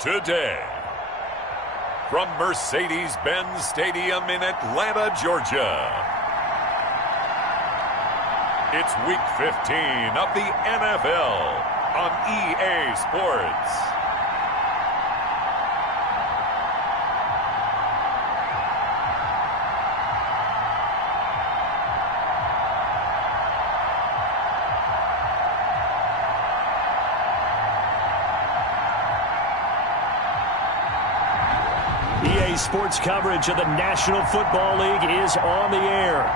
today. From Mercedes-Benz Stadium in Atlanta, Georgia, it's Week 15 of the NFL on EA Sports. EA Sports coverage of the National Football League is on the air.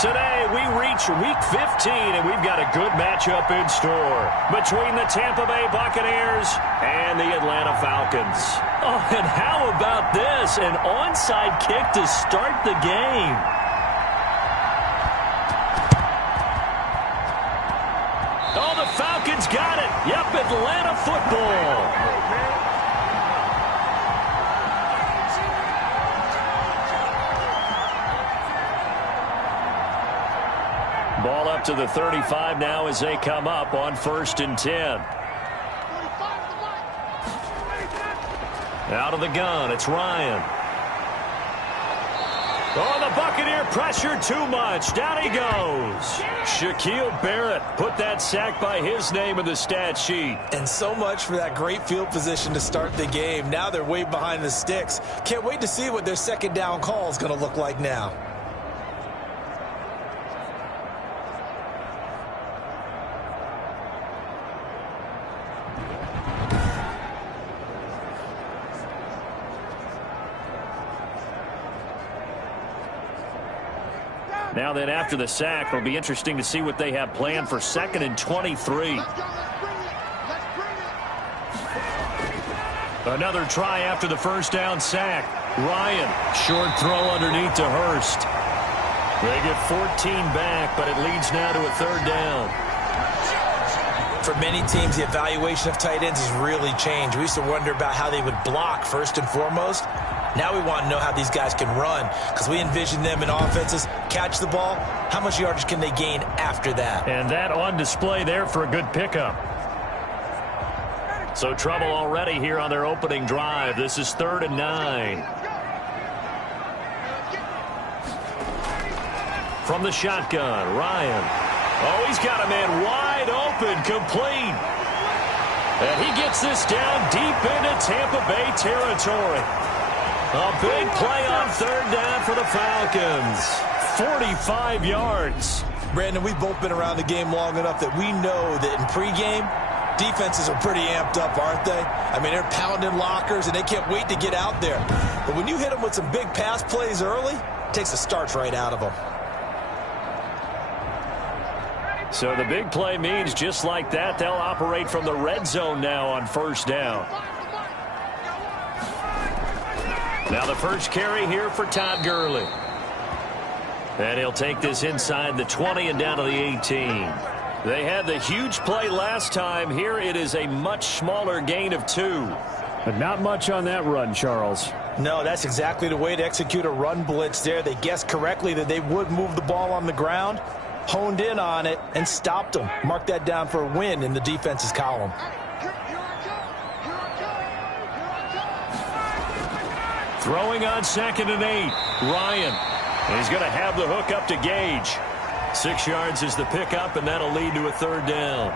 Today, we reach Week 15, and we've got a good matchup in store between the Tampa Bay Buccaneers and the Atlanta Falcons. Oh, and how about this? An onside kick to start the game. Oh, the Falcons got it. Yep, Atlanta football. Ball up to the 35 now as they come up on 1st and 10. Out of the gun, it's Ryan. Oh, the Buccaneer pressure too much. Down he goes. Shaquille Barrett put that sack by his name in the stat sheet. And so much for that great field position to start the game. Now they're way behind the sticks. Can't wait to see what their second down call is going to look like now. Now then, after the sack, it'll be interesting to see what they have planned for 2nd and 23. Another try after the first down sack. Ryan, short throw underneath to Hurst. They get 14 back, but it leads now to a 3rd down. For many teams, the evaluation of tight ends has really changed. We used to wonder about how they would block first and foremost. Now we want to know how these guys can run, because we envision them in offenses, catch the ball, how much yardage can they gain after that? And that on display there for a good pickup. So trouble already here on their opening drive. This is 3rd and 9. From the shotgun, Ryan. Oh, he's got a man wide open, complete. And he gets this down deep into Tampa Bay territory. A big play on 3rd down for the Falcons. 45 yards. Brandon, we've both been around the game long enough that we know that in pregame, defenses are pretty amped up, aren't they? I mean, they're pounding lockers, and they can't wait to get out there. But when you hit them with some big pass plays early, it takes the starch right out of them. So the big play means just like that, they'll operate from the red zone now on 1st down. Now the first carry here for Todd Gurley. And he'll take this inside the 20 and down to the 18. They had the huge play last time. Here it is a much smaller gain of 2. But not much on that run, Charles. No, that's exactly the way to execute a run blitz there. They guessed correctly that they would move the ball on the ground, honed in on it, and stopped them. Mark that down for a win in the defense's column. Throwing on 2nd and 8. Ryan. And he's going to have the hook up to Gage. 6 yards is the pickup, and that'll lead to a 3rd down.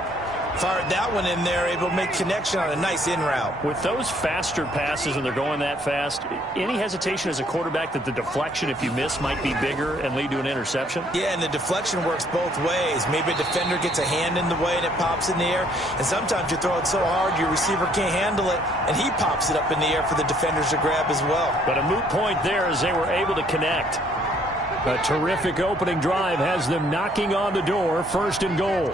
Fired that one in there, able to make connection on a nice in route. With those faster passes and they're going that fast, any hesitation as a quarterback that the deflection, if you miss, might be bigger and lead to an interception? Yeah, and the deflection works both ways. Maybe a defender gets a hand in the way and it pops in the air. And sometimes you throw it so hard your receiver can't handle it, and he pops it up in the air for the defenders to grab as well. But a moot point there as they were able to connect. A terrific opening drive has them knocking on the door, 1st and goal.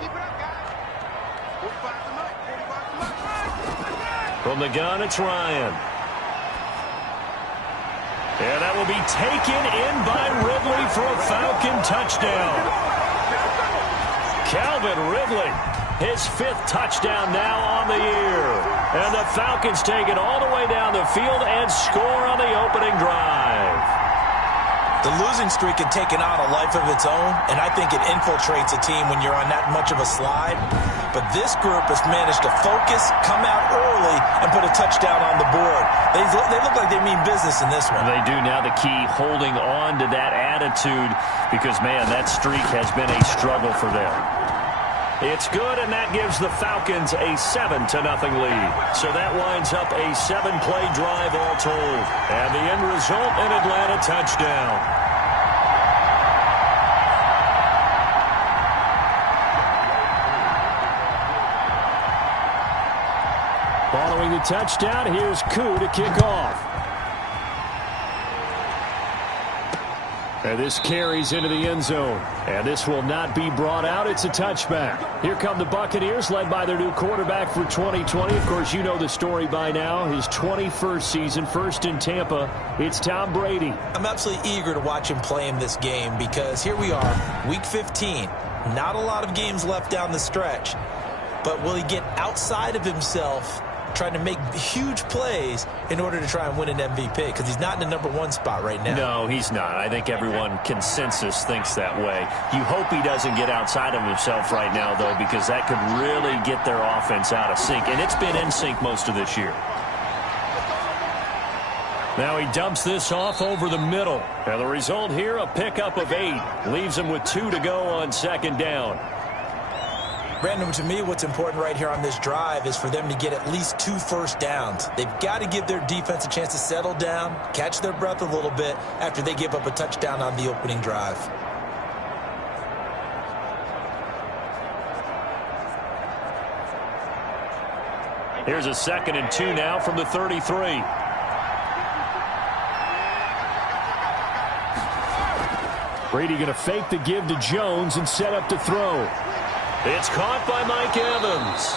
From the gun, it's Ryan. And that will be taken in by Ridley for a Falcon touchdown. Calvin Ridley, his 5th touchdown now on the year. And the Falcons take it all the way down the field and score on the opening drive. The losing streak had taken on a life of its own, and I think it infiltrates a team when you're on that much of a slide. But this group has managed to focus, come out early, and put a touchdown on the board. They look like they mean business in this one. They do. Now the key, holding on to that attitude, because, man, that streak has been a struggle for them. It's good, and that gives the Falcons a 7-0 lead. So that winds up a 7-play drive all told. And the end result, an Atlanta touchdown. Following the touchdown, here's Koo to kick off. And this carries into the end zone. And this will not be brought out. It's a touchback. Here come the Buccaneers, led by their new quarterback for 2020. Of course, you know the story by now. His 21st season, first in Tampa. It's Tom Brady. I'm absolutely eager to watch him play in this game because here we are, Week 15. Not a lot of games left down the stretch. But will he get outside of himself trying to make huge plays in order to try and win an MVP? Because he's not in the #1 spot right now. No, he's not. I think everyone consensus thinks that way. You hope he doesn't get outside of himself right now, though, because that could really get their offense out of sync. And it's been in sync most of this year. Now he dumps this off over the middle. And the result here, a pickup of 8. Leaves him with 2 to go on second down. Brandon, to me, what's important right here on this drive is for them to get at least 2 first downs. They've got to give their defense a chance to settle down, catch their breath a little bit after they give up a touchdown on the opening drive. Here's a 2nd and 2 now from the 33. Brady going to fake the give to Jones and set up to throw. It's caught by Mike Evans.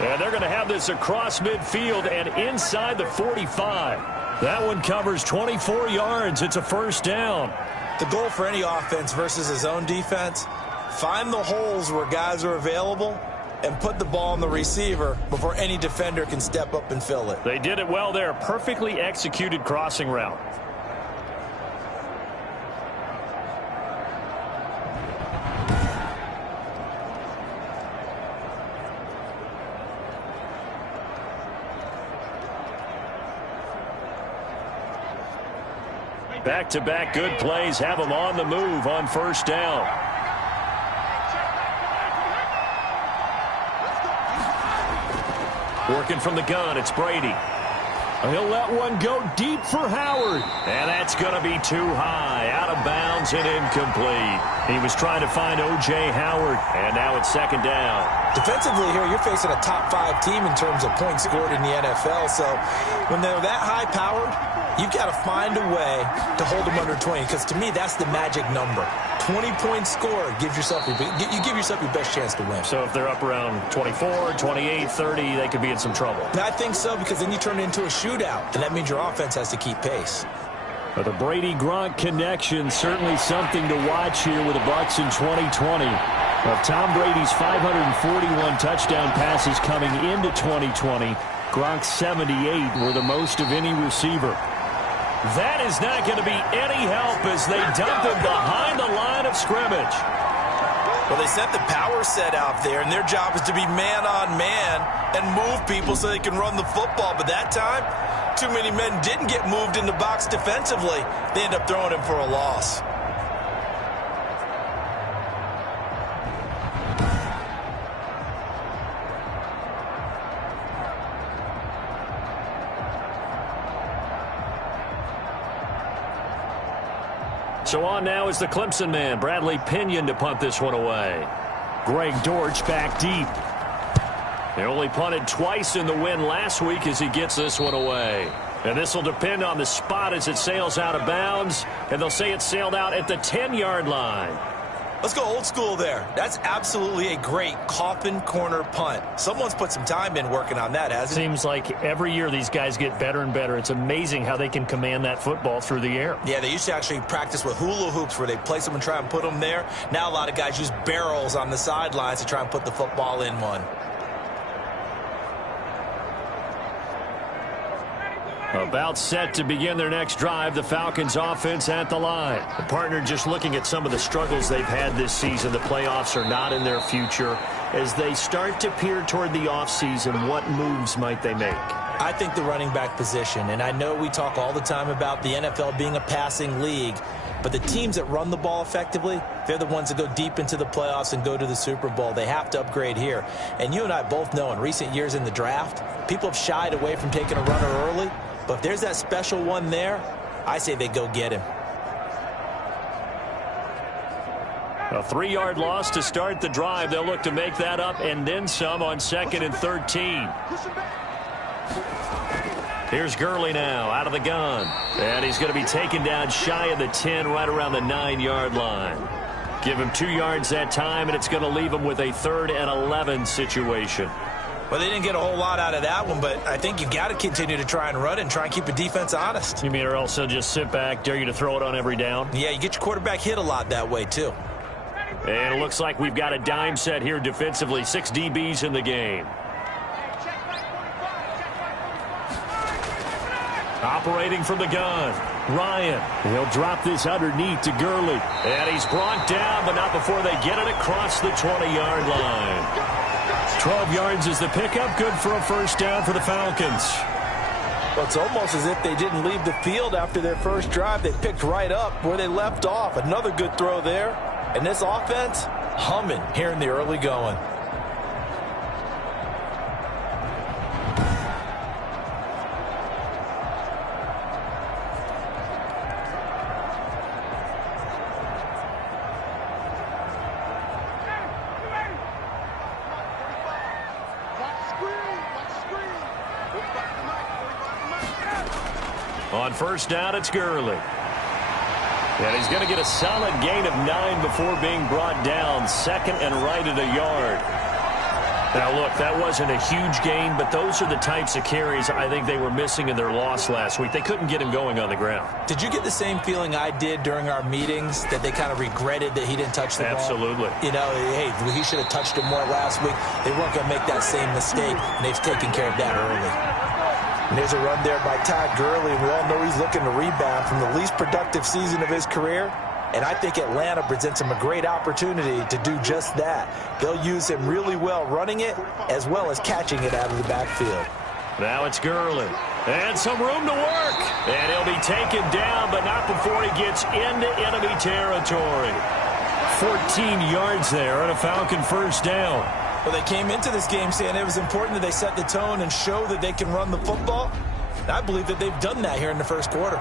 And they're going to have this across midfield and inside the 45. That one covers 24 yards. It's a first down. The goal for any offense versus his own defense, find the holes where guys are available and put the ball on the receiver before any defender can step up and fill it. They did it well there. Perfectly executed crossing route. Back-to-back good plays have them on the move on first down. Working from the gun, it's Brady. He'll let one go deep for Howard. And that's going to be too high. Out of bounds and incomplete. He was trying to find O.J. Howard, and now it's second down. Defensively here, you're facing a top 5 team in terms of points scored in the NFL. So when they're that high-powered, you've got to find a way to hold them under 20, because to me, that's the magic number. 20 points scored, you give yourself your best chance to win. So if they're up around 24, 28, 30, they could be in some trouble. And I think so, because then you turn it into a shootout, and that means your offense has to keep pace. But the Brady-Gronk connection, certainly something to watch here with the Bucs in 2020. Of Tom Brady's 541 touchdown passes coming into 2020, Gronk's 78 were the most of any receiver. That is not going to be any help as they dump him behind the line of scrimmage. Well, they sent the power set out there, and their job is to be man-on-man and move people so they can run the football. But that time, too many men didn't get moved in the box defensively. They end up throwing him for a loss. So on now is the Clemson man, Bradley Pinion, to punt this one away. Greg Dortch back deep. They only punted twice in the win last week as he gets this one away. And this will depend on the spot as it sails out of bounds. And they'll say it sailed out at the 10-yard line. Let's go old school there. That's absolutely a great coffin corner punt. Someone's put some time in working on that, hasn't it? Seems like every year these guys get better and better. It's amazing how they can command that football through the air. Yeah, they used to actually practice with hula hoops where they place them and try and put them there. Now a lot of guys use barrels on the sidelines to try and put the football in one. About set to begin their next drive, the Falcons offense at the line. The partner just looking at some of the struggles they've had this season. The playoffs are not in their future. As they start to peer toward the offseason, what moves might they make? I think the running back position, and I know we talk all the time about the NFL being a passing league, but the teams that run the ball effectively, they're the ones that go deep into the playoffs and go to the Super Bowl. They have to upgrade here. And you and I both know in recent years in the draft, people have shied away from taking a runner early. But if there's that special one there, I say they go get him. A 3-yard loss to start the drive. They'll look to make that up and then some on 2nd and 13. Here's Gurley now out of the gun. And he's going to be taken down shy of the 10, right around the 9-yard line. Give him 2 yards that time, and it's going to leave him with a 3rd and 11 situation. Well, they didn't get a whole lot out of that one, but I think you got to continue to try and run it and try and keep the defense honest. You mean or else they'll just sit back, dare you to throw it on every down? Yeah, you get your quarterback hit a lot that way, too. And it looks like we've got a dime set here defensively. 6 DBs in the game. Operating from the gun, Ryan. He'll drop this underneath to Gurley. And he's brought down, but not before they get it across the 20-yard line. 12 yards is the pickup. Good for a first down for the Falcons. Well, it's almost as if they didn't leave the field after their first drive. They picked right up where they left off. Another good throw there. And this offense, humming here in the early going. On first down, it's Gurley. And he's going to get a solid gain of 9 before being brought down. 2nd and right at a yard. Now, look, that wasn't a huge gain, but those are the types of carries I think they were missing in their loss last week. They couldn't get him going on the ground. Did you get the same feeling I did during our meetings, that they kind of regretted that he didn't touch the ball? Absolutely. You know, hey, he should have touched it more last week. They weren't going to make that same mistake, and they've taken care of that early. And there's a run there by Todd Gurley, and we all know he's looking to rebound from the least productive season of his career. And I think Atlanta presents him a great opportunity to do just that. They'll use him really well running it as well as catching it out of the backfield. Now it's Gurley. And some room to work. And he'll be taken down, but not before he gets into enemy territory. 14 yards there and a Falcon first down. Well, they came into this game saying it was important that they set the tone and show that they can run the football. And I believe that they've done that here in the first quarter.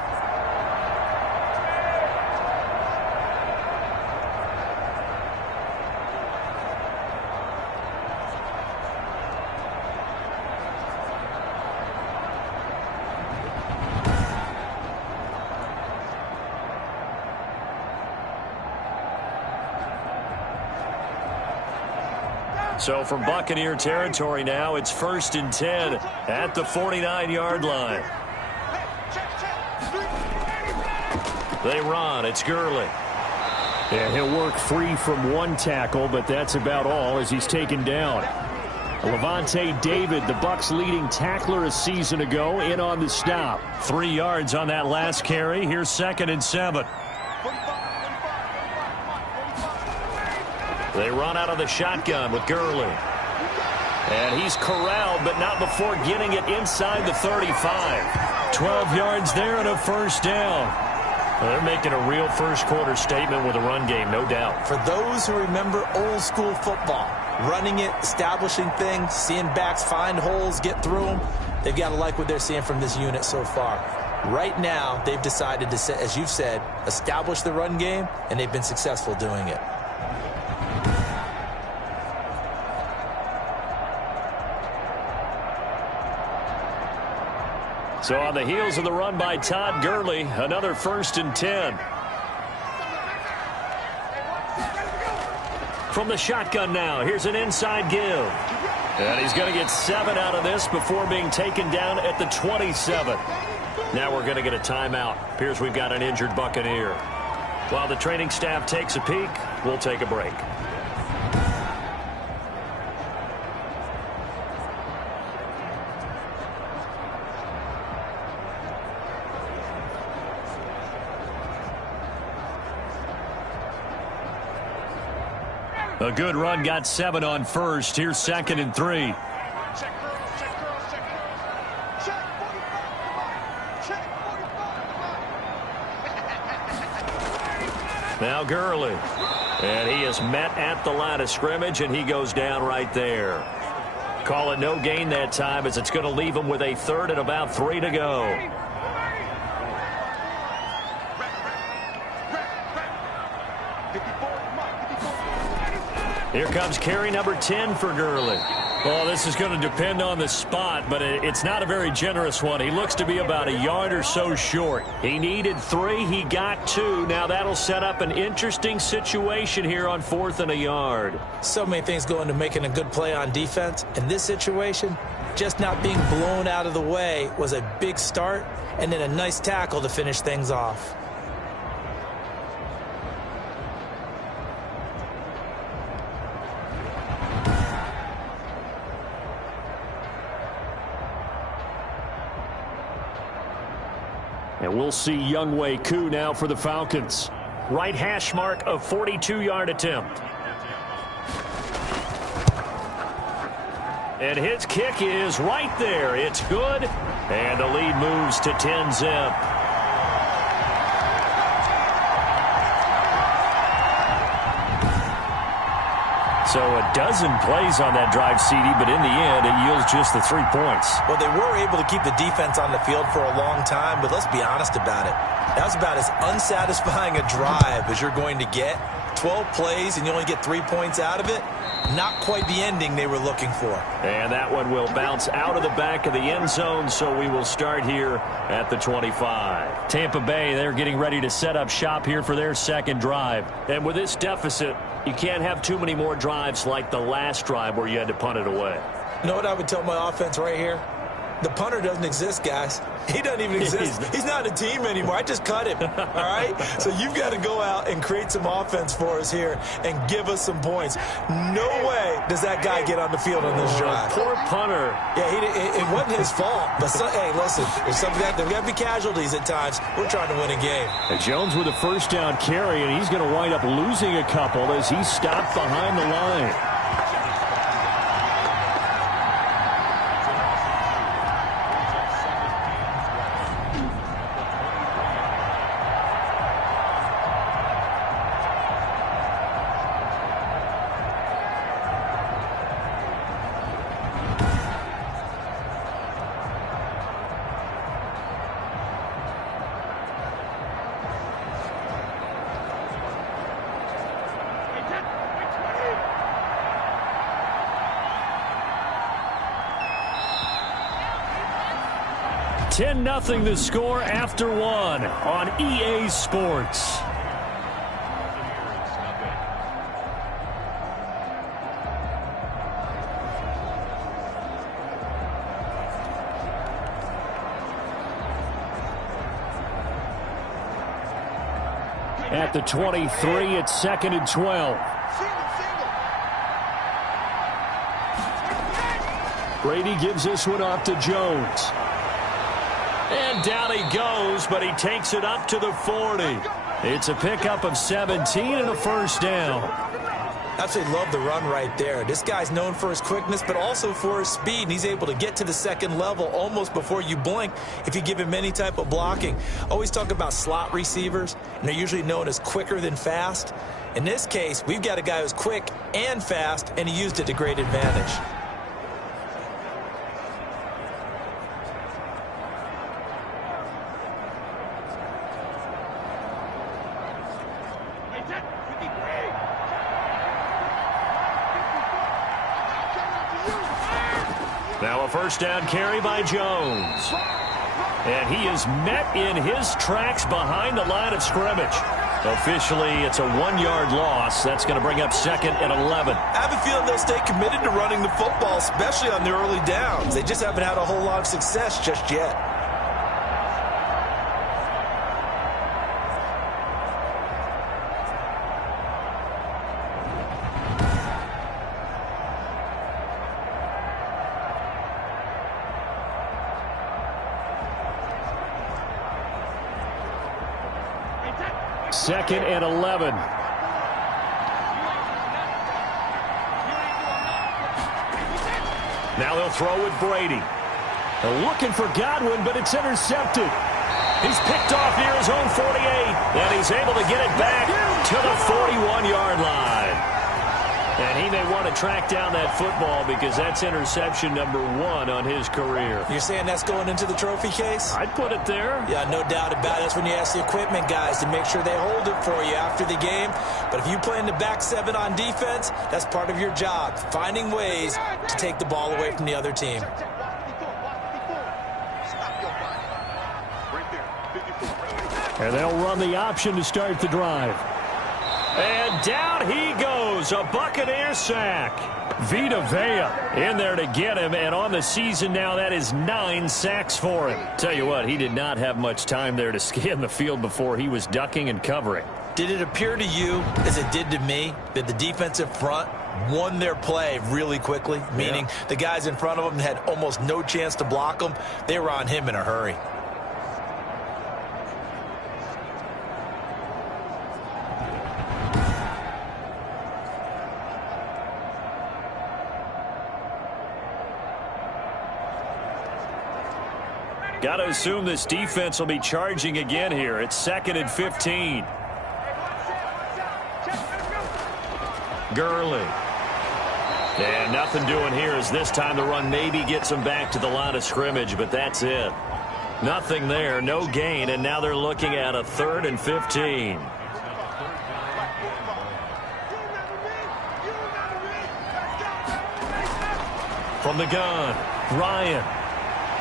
So from Buccaneer territory now, it's 1st and 10 at the 49-yard line. They run. It's Gurley. And he'll work free from 1 tackle, but that's about all as he's taken down. Levante David, the Bucs' leading tackler a season ago, in on the stop. 3 yards on that last carry. Here's 2nd and 7. They run out of the shotgun with Gurley. And he's corralled, but not before getting it inside the 35. 12 yards there and a first down. Well, they're making a real first quarter statement with a run game, no doubt. For those who remember old school football, running it, establishing things, seeing backs find holes, get through them, they've got to like what they're seeing from this unit so far. Right now, they've decided to, as you've said, establish the run game, and they've been successful doing it. So on the heels of the run by Todd Gurley, another 1st and 10. From the shotgun now, here's an inside give. And he's going to get 7 out of this before being taken down at the 27. Now we're going to get a timeout. Appears we've got an injured Buccaneer. While the training staff takes a peek, we'll take a break. A good run got 7 on first. Here's 2nd and 3. Now Gurley. And he is met at the line of scrimmage, and he goes down right there. Call it no gain that time, as it's going to leave him with a 3rd and about 3 to go. Here comes carry number 10 for Gurley. Well, this is going to depend on the spot, but it's not a very generous one. He looks to be about a yard or so short. He needed 3. He got 2. Now that'll set up an interesting situation here on 4th and a yard. So many things go into making a good play on defense. In this situation, just not being blown out of the way was a big start, and then a nice tackle to finish things off. And we'll see Younghoe Koo now for the Falcons. Right hash mark of 42-yard attempt. And his kick is right there. It's good. And the lead moves to 10-zip. So a dozen plays on that drive, CD, but in the end, it yields just the 3 points. Well, they were able to keep the defense on the field for a long time, but let's be honest about it. That was about as unsatisfying a drive as you're going to get. 12 plays and you only get 3 points out of it. Not quite the ending they were looking for. And that one will bounce out of the back of the end zone, so we will start here at the 25. Tampa Bay, they're getting ready to set up shop here for their 2nd drive. And with this deficit, you can't have too many more drives like the last drive where you had to punt it away. You know what I would tell my offense right here? The punter doesn't exist, guys. He doesn't even exist. He's not a team anymore. I just cut him, all right? So you've got to go out and create some offense for us here and give us some points. No way does that guy get on the field on this drive. Poor punter. Yeah, it wasn't his fault. But, hey, listen, there's there got to be casualties at times. We're trying to win a game. And Jones with a 1st down carry, and he's going to wind up losing a couple as he's stopped behind the line. Nothing the score after 1 on EA Sports. At the 23, it's 2nd and 12. Brady gives this one off to Jones. And down he goes, but he takes it up to the 40. It's a pickup of 17 and a 1st down. Absolutely love the run right there. This guy's known for his quickness, but also for his speed. And he's able to get to the 2nd level almost before you blink if you give him any type of blocking. Always talk about slot receivers, and they're usually known as quicker than fast. In this case, we've got a guy who's quick and fast, and he used it to great advantage. Now a 1st down carry by Jones. And he is met in his tracks behind the line of scrimmage. Officially, it's a 1-yard loss. That's going to bring up 2nd and 11. I have a feeling they'll stay committed to running the football, especially on the early downs. They just haven't had a whole lot of success just yet. Second and 11. Now they'll throw with Brady. They're looking for Godwin, but it's intercepted. He's picked off near his own 48, and he's able to get it back to the 41-yard line. And he may want to track down that football because that's interception number 1 on his career. You're saying that's going into the trophy case? I'd put it there. Yeah, no doubt about it. That's when you ask the equipment guys to make sure they hold it for you after the game. But if you play in the back 7 on defense, that's part of your job, finding ways to take the ball away from the other team. And they'll run the option to start the drive. And down he goes, a Buccaneers sack. Vita Vea in there to get him, and on the season now, that is 9 sacks for him. Tell you what, he did not have much time there to scan the field before he was ducking and covering. Did it appear to you, as it did to me, that the defensive front won their play really quickly? Meaning the guys in front of them had almost no chance to block him. They were on him in a hurry. Got to assume this defense will be charging again here. It's 2nd and 15. Gurley. And nothing doing here as this time the run maybe gets them back to the line of scrimmage, but that's it. Nothing there, no gain, and now they're looking at a 3rd and 15. From the gun, Ryan.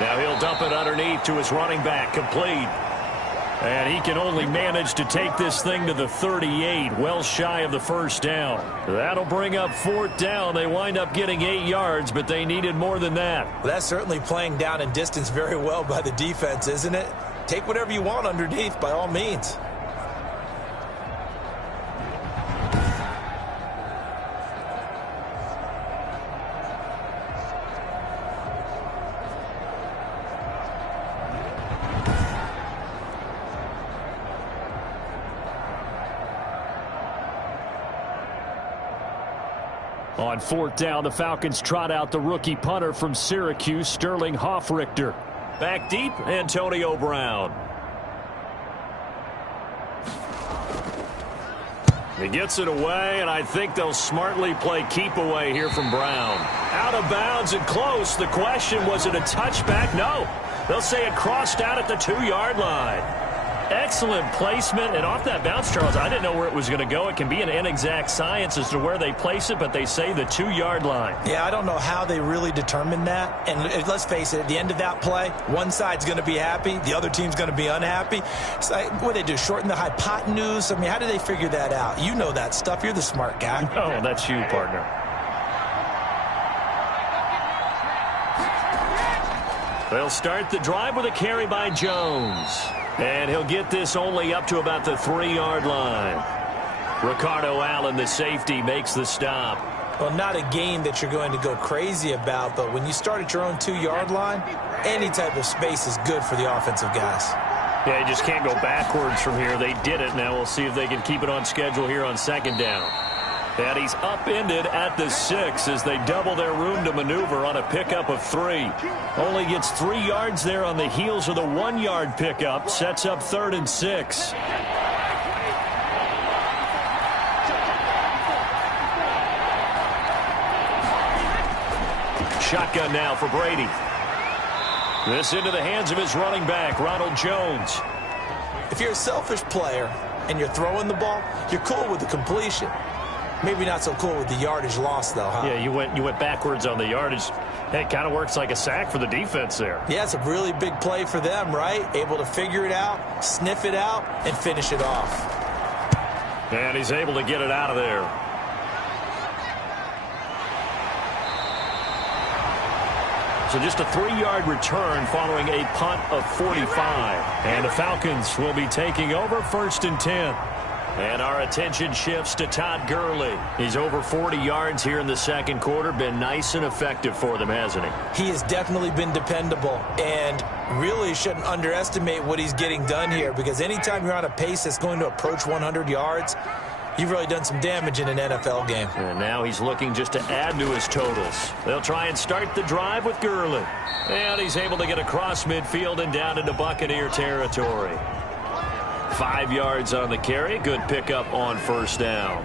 Now he'll dump it underneath to his running back, complete. And he can only manage to take this thing to the 38, well shy of the first down. That'll bring up 4th down. They wind up getting 8 yards, but they needed more than that. Well, that's certainly playing down in distance very well by the defense, isn't it? Take whatever you want underneath, by all means. On 4th down, the Falcons trot out the rookie punter from Syracuse, Sterling Hoffrichter. Back deep, Antonio Brown. He gets it away, and I think they'll smartly play keep away here from Brown. Out of bounds and close. The question, was it a touchback? No. They'll say it crossed out at the 2-yard line. Excellent placement, and off that bounce, Charles, I didn't know where it was going to go. It can be an inexact science as to where they place it, but they say the 2-yard line. Yeah, I don't know how they really determined that. And let's face it, at the end of that play, one side's going to be happy, the other team's going to be unhappy. So what do they do, shorten the hypotenuse? I mean, how do they figure that out? You know that stuff. You're the smart guy. Oh, that's you, partner. They'll start the drive with a carry by Jones. And he'll get this only up to about the 3-yard line. Ricardo Allen, the safety, makes the stop. Well, not a game that you're going to go crazy about, but when you start at your own 2-yard line, any type of space is good for the offensive guys. Yeah, you just can't go backwards from here. They did it. Now we'll see if they can keep it on schedule here on 2nd down. And he's upended at the 6 as they double their room to maneuver on a pickup of 3. Only gets 3 yards there on the heels of the 1-yard pickup. Sets up 3rd and 6. Shotgun now for Brady. This into the hands of his running back, Ronald Jones. If you're a selfish player and you're throwing the ball, you're cool with the completion. Maybe not so cool with the yardage loss, though, huh? Yeah, you went backwards on the yardage. Hey, it kind of works like a sack for the defense there. Yeah, it's a really big play for them, right? Able to figure it out, sniff it out, and finish it off. And he's able to get it out of there. So just a 3-yard return following a punt of 45. And the Falcons will be taking over 1st and 10. And our attention shifts to Todd Gurley. He's over 40 yards here in the 2nd quarter. Been nice and effective for them, hasn't he? He has definitely been dependable. And really shouldn't underestimate what he's getting done here, because anytime you're on a pace that's going to approach 100 yards, You've really done some damage in an NFL game. And now he's looking just to add to his totals. They'll try and start the drive with Gurley. And he's able to get across midfield and down into Buccaneer territory. 5 yards on the carry. Good pickup on first down.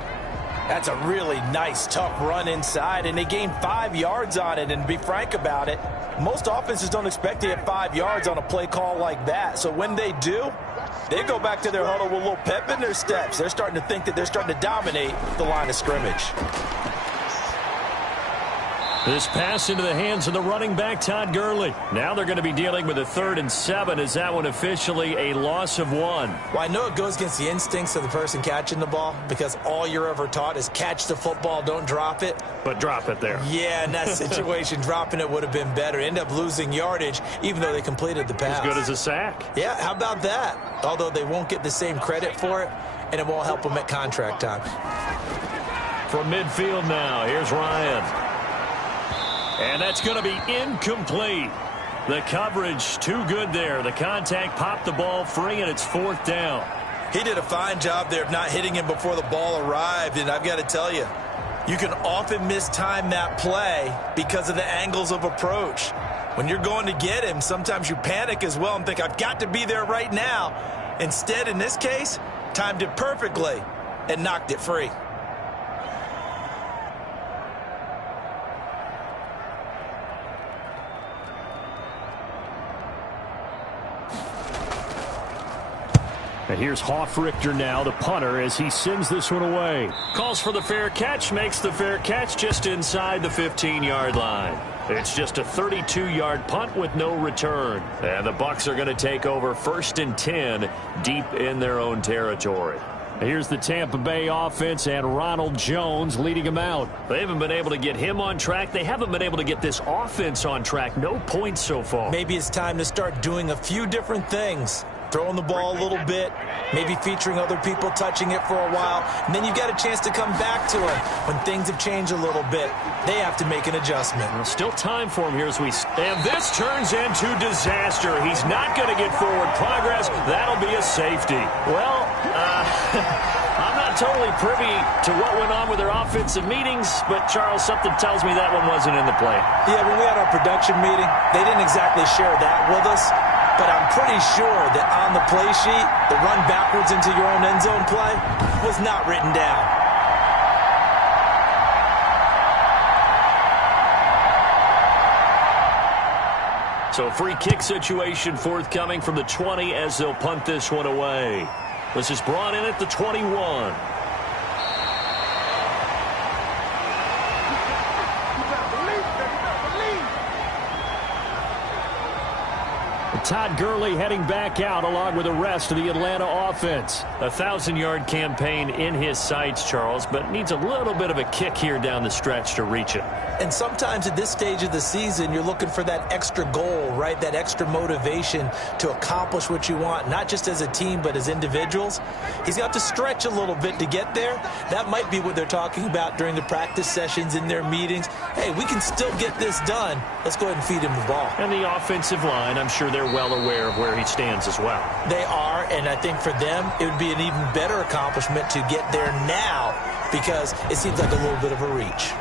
That's a really nice, tough run inside, and they gained 5 yards on it. And to be frank about it, most offenses don't expect to get 5 yards on a play call like that. So when they do, they go back to their huddle with a little pep in their steps. They're starting to think that they're starting to dominate the line of scrimmage. This pass into the hands of the running back, Todd Gurley. Now they're going to be dealing with a 3rd and 7. Is that one officially a loss of 1? Well, I know it goes against the instincts of the person catching the ball because all you're ever taught is catch the football, don't drop it. But drop it there. Yeah, in that situation, dropping it would have been better. End up losing yardage, even though they completed the pass. As good as a sack. Yeah, how about that? Although they won't get the same credit for it, and it won't help them at contract time. From midfield now, here's Ryan. And that's going to be incomplete. The coverage too good there. The contact popped the ball free, and it's 4th down. He did a fine job there of not hitting him before the ball arrived, and I've got to tell you, you can often mistime that play because of the angles of approach. When you're going to get him, sometimes you panic as well and think, I've got to be there right now. Instead, in this case, timed it perfectly and knocked it free. And here's Hoffrichter now, the punter, as he sends this one away. Calls for the fair catch, makes the fair catch just inside the 15-yard line. It's just a 32-yard punt with no return. And the Bucs are going to take over 1st and 10 deep in their own territory. Here's the Tampa Bay offense and Ronald Jones leading them out. They haven't been able to get him on track. They haven't been able to get this offense on track. No points so far. Maybe it's time to start doing a few different things. Throwing the ball a little bit, maybe featuring other people touching it for a while, and then you've got a chance to come back to him when things have changed a little bit. They have to make an adjustment. Well, still time for him here as we... And this turns into disaster. He's not going to get forward progress. That'll be a safety. Well, I'm not totally privy to what went on with their offensive meetings, but, Charles, something tells me that one wasn't in the play. Yeah, when we had our production meeting, they didn't exactly share that with us. But I'm pretty sure that on the play sheet, the run backwards into your own end zone play was not written down. So a free kick situation forthcoming from the 20 as they'll punt this one away. This is brought in at the 21. Todd Gurley heading back out along with the rest of the Atlanta offense. A 1,000-yard campaign in his sights, Charles, but needs a little bit of a kick here down the stretch to reach it. And sometimes at this stage of the season, you're looking for that extra goal, right? That extra motivation to accomplish what you want, not just as a team, but as individuals. He's got to stretch a little bit to get there. That might be what they're talking about during the practice sessions in their meetings. Hey, we can still get this done. Let's go ahead and feed him the ball. And the offensive line, I'm sure they're well aware of where he stands as well. They are, and I think for them, it would be an even better accomplishment to get there now because it seems like a little bit of a reach.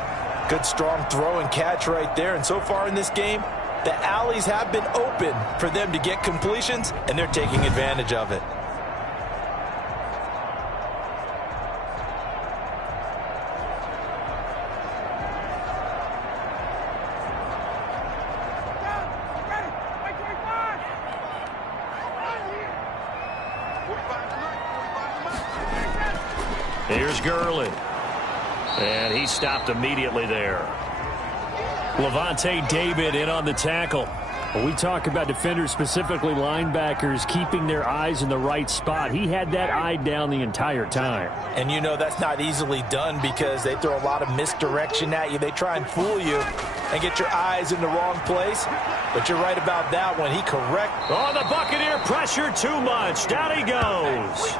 Good strong throw and catch right there. And so far in this game, the alleys have been open for them to get completions, and they're taking advantage of it. Here's Gurley. And he stopped immediately there. Levante David in on the tackle. When we talk about defenders, specifically linebackers, keeping their eyes in the right spot, he had that eye down the entire time. And you know that's not easily done because they throw a lot of misdirection at you. They try and fool you. and get your eyes in the wrong place. But you're right about that one. He correct. Oh, the Buccaneer pressure too much. Down he goes.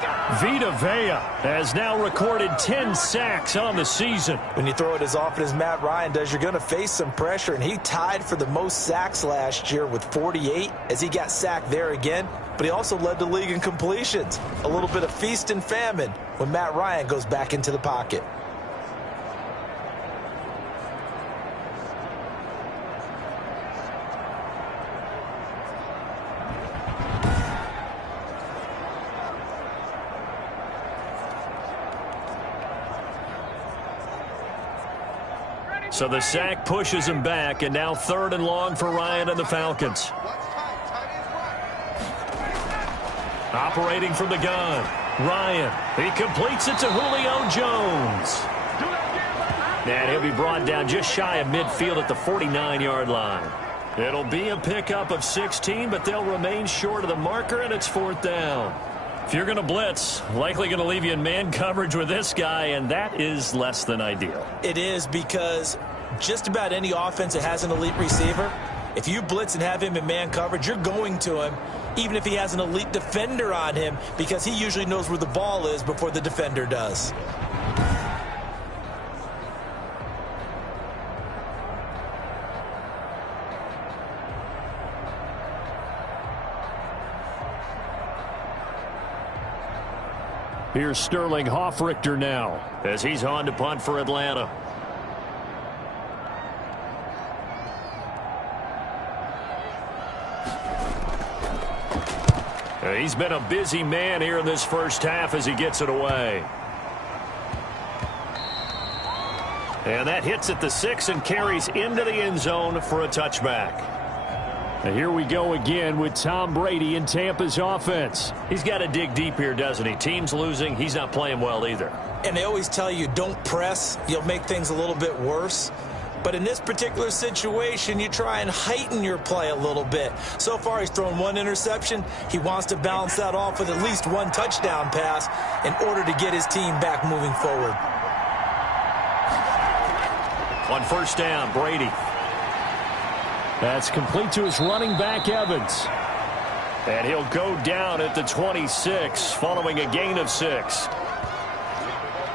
Vita Vea has now recorded 10 sacks on the season. When you throw it as often as Matt Ryan does, you're going to face some pressure. And he tied for the most sacks last year with 48 as he got sacked there again. But he also led the league in completions. A little bit of feast and famine when Matt Ryan goes back into the pocket. So the sack pushes him back, and now 3rd and long for Ryan and the Falcons. Operating from the gun, Ryan. He completes it to Julio Jones. And he'll be brought down just shy of midfield at the 49-yard line. It'll be a pickup of 16, but they'll remain short of the marker, and it's 4th down. If you're going to blitz, likely going to leave you in man coverage with this guy, and that is less than ideal. It is, because just about any offense that has an elite receiver, if you blitz and have him in man coverage, you're going to him, even if he has an elite defender on him, because he usually knows where the ball is before the defender does. Here's Sterling Hoffrichter now as he's on to punt for Atlanta. He's been a busy man here in this first half as he gets it away. And that hits at the 6 and carries into the end zone for a touchback. And here we go again with Tom Brady in Tampa's offense. He's got to dig deep here, doesn't he? Team's losing. He's not playing well either. And they always tell you, don't press. You'll make things a little bit worse. But in this particular situation, you try and heighten your play a little bit. So far, he's thrown 1 interception. He wants to balance that off with at least 1 touchdown pass in order to get his team back moving forward. On 1st down, Brady. That's complete to his running back, Evans. And he'll go down at the 26 following a gain of 6.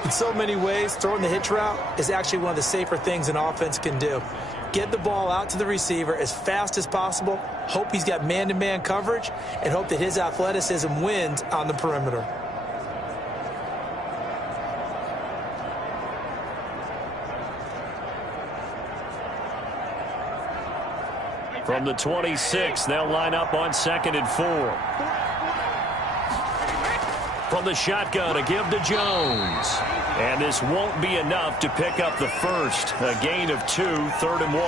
In so many ways, throwing the hitch route is actually one of the safer things an offense can do. Get the ball out to the receiver as fast as possible, hope he's got man-to-man coverage, and hope that his athleticism wins on the perimeter. From the 26, they'll line up on 2nd and 4. From the shotgun, a give to Jones. And this won't be enough to pick up the first. A gain of 2, 3rd and 1.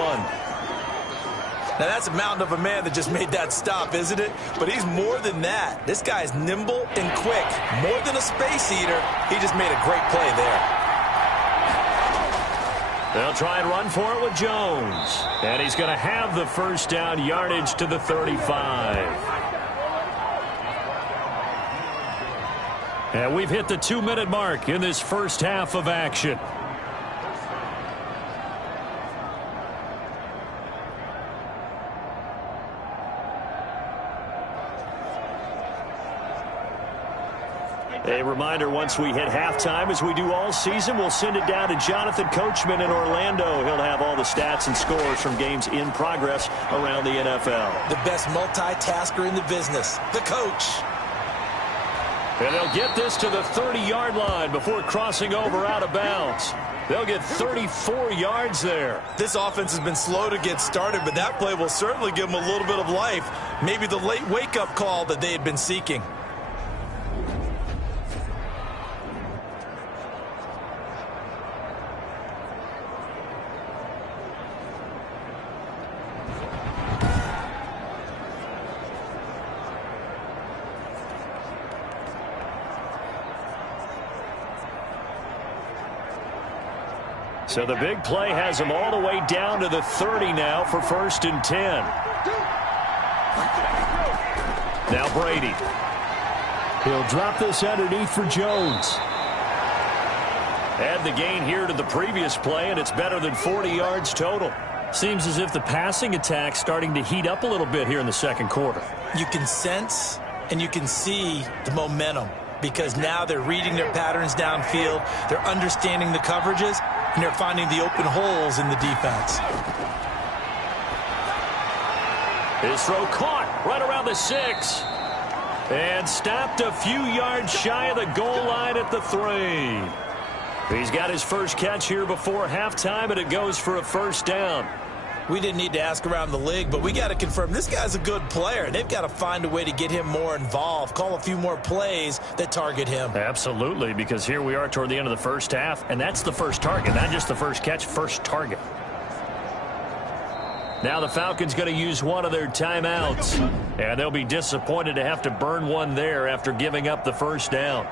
Now, that's a mountain of a man that just made that stop, isn't it? But he's more than that. This guy's nimble and quick. More than a space eater, he just made a great play there. They'll try and run for it with Jones. And he's going to have the 1st down, yardage to the 35. And we've hit the 2-minute mark in this first half of action. A reminder, once we hit halftime, as we do all season, we'll send it down to Jonathan Coachman in Orlando. He'll have all the stats and scores from games in progress around the NFL. The best multitasker in the business, the coach. And they'll get this to the 30-yard line before crossing over out of bounds. They'll get 34 yards there. This offense has been slow to get started, but that play will certainly give them a little bit of life. Maybe the late wake-up call that they had been seeking. So the big play has them all the way down to the 30 now for 1st and 10. Now Brady. He'll drop this underneath for Jones. Add the gain here to the previous play, and it's better than 40 yards total. Seems as if the passing attack's starting to heat up a little bit here in the second quarter. You can sense and you can see the momentum because now they're reading their patterns downfield, they're understanding the coverages, and they're finding the open holes in the defense. His throw caught right around the 6. And stopped a few yards shy of the goal line at the 3. He's got his first catch here before halftime, and it goes for a first down. We didn't need to ask around the league, but we got to confirm this guy's a good player. They've got to find a way to get him more involved, call a few more plays that target him. Absolutely, because here we are toward the end of the first half, and that's the first target, not just the first catch, first target. Now the Falcons going to use one of their timeouts, and they'll be disappointed to have to burn one there after giving up the first down.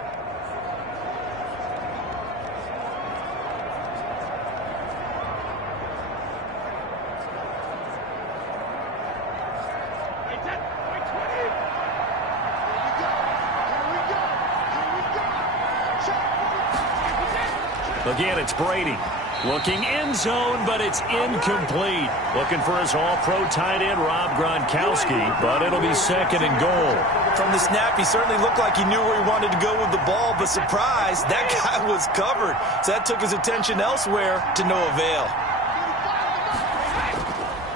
Again, it's Brady. Looking end zone, but it's incomplete. Looking for his all-pro tight end, Rob Gronkowski, but it'll be second and goal. From the snap, he certainly looked like he knew where he wanted to go with the ball, but surprise, that guy was covered. So that took his attention elsewhere to no avail.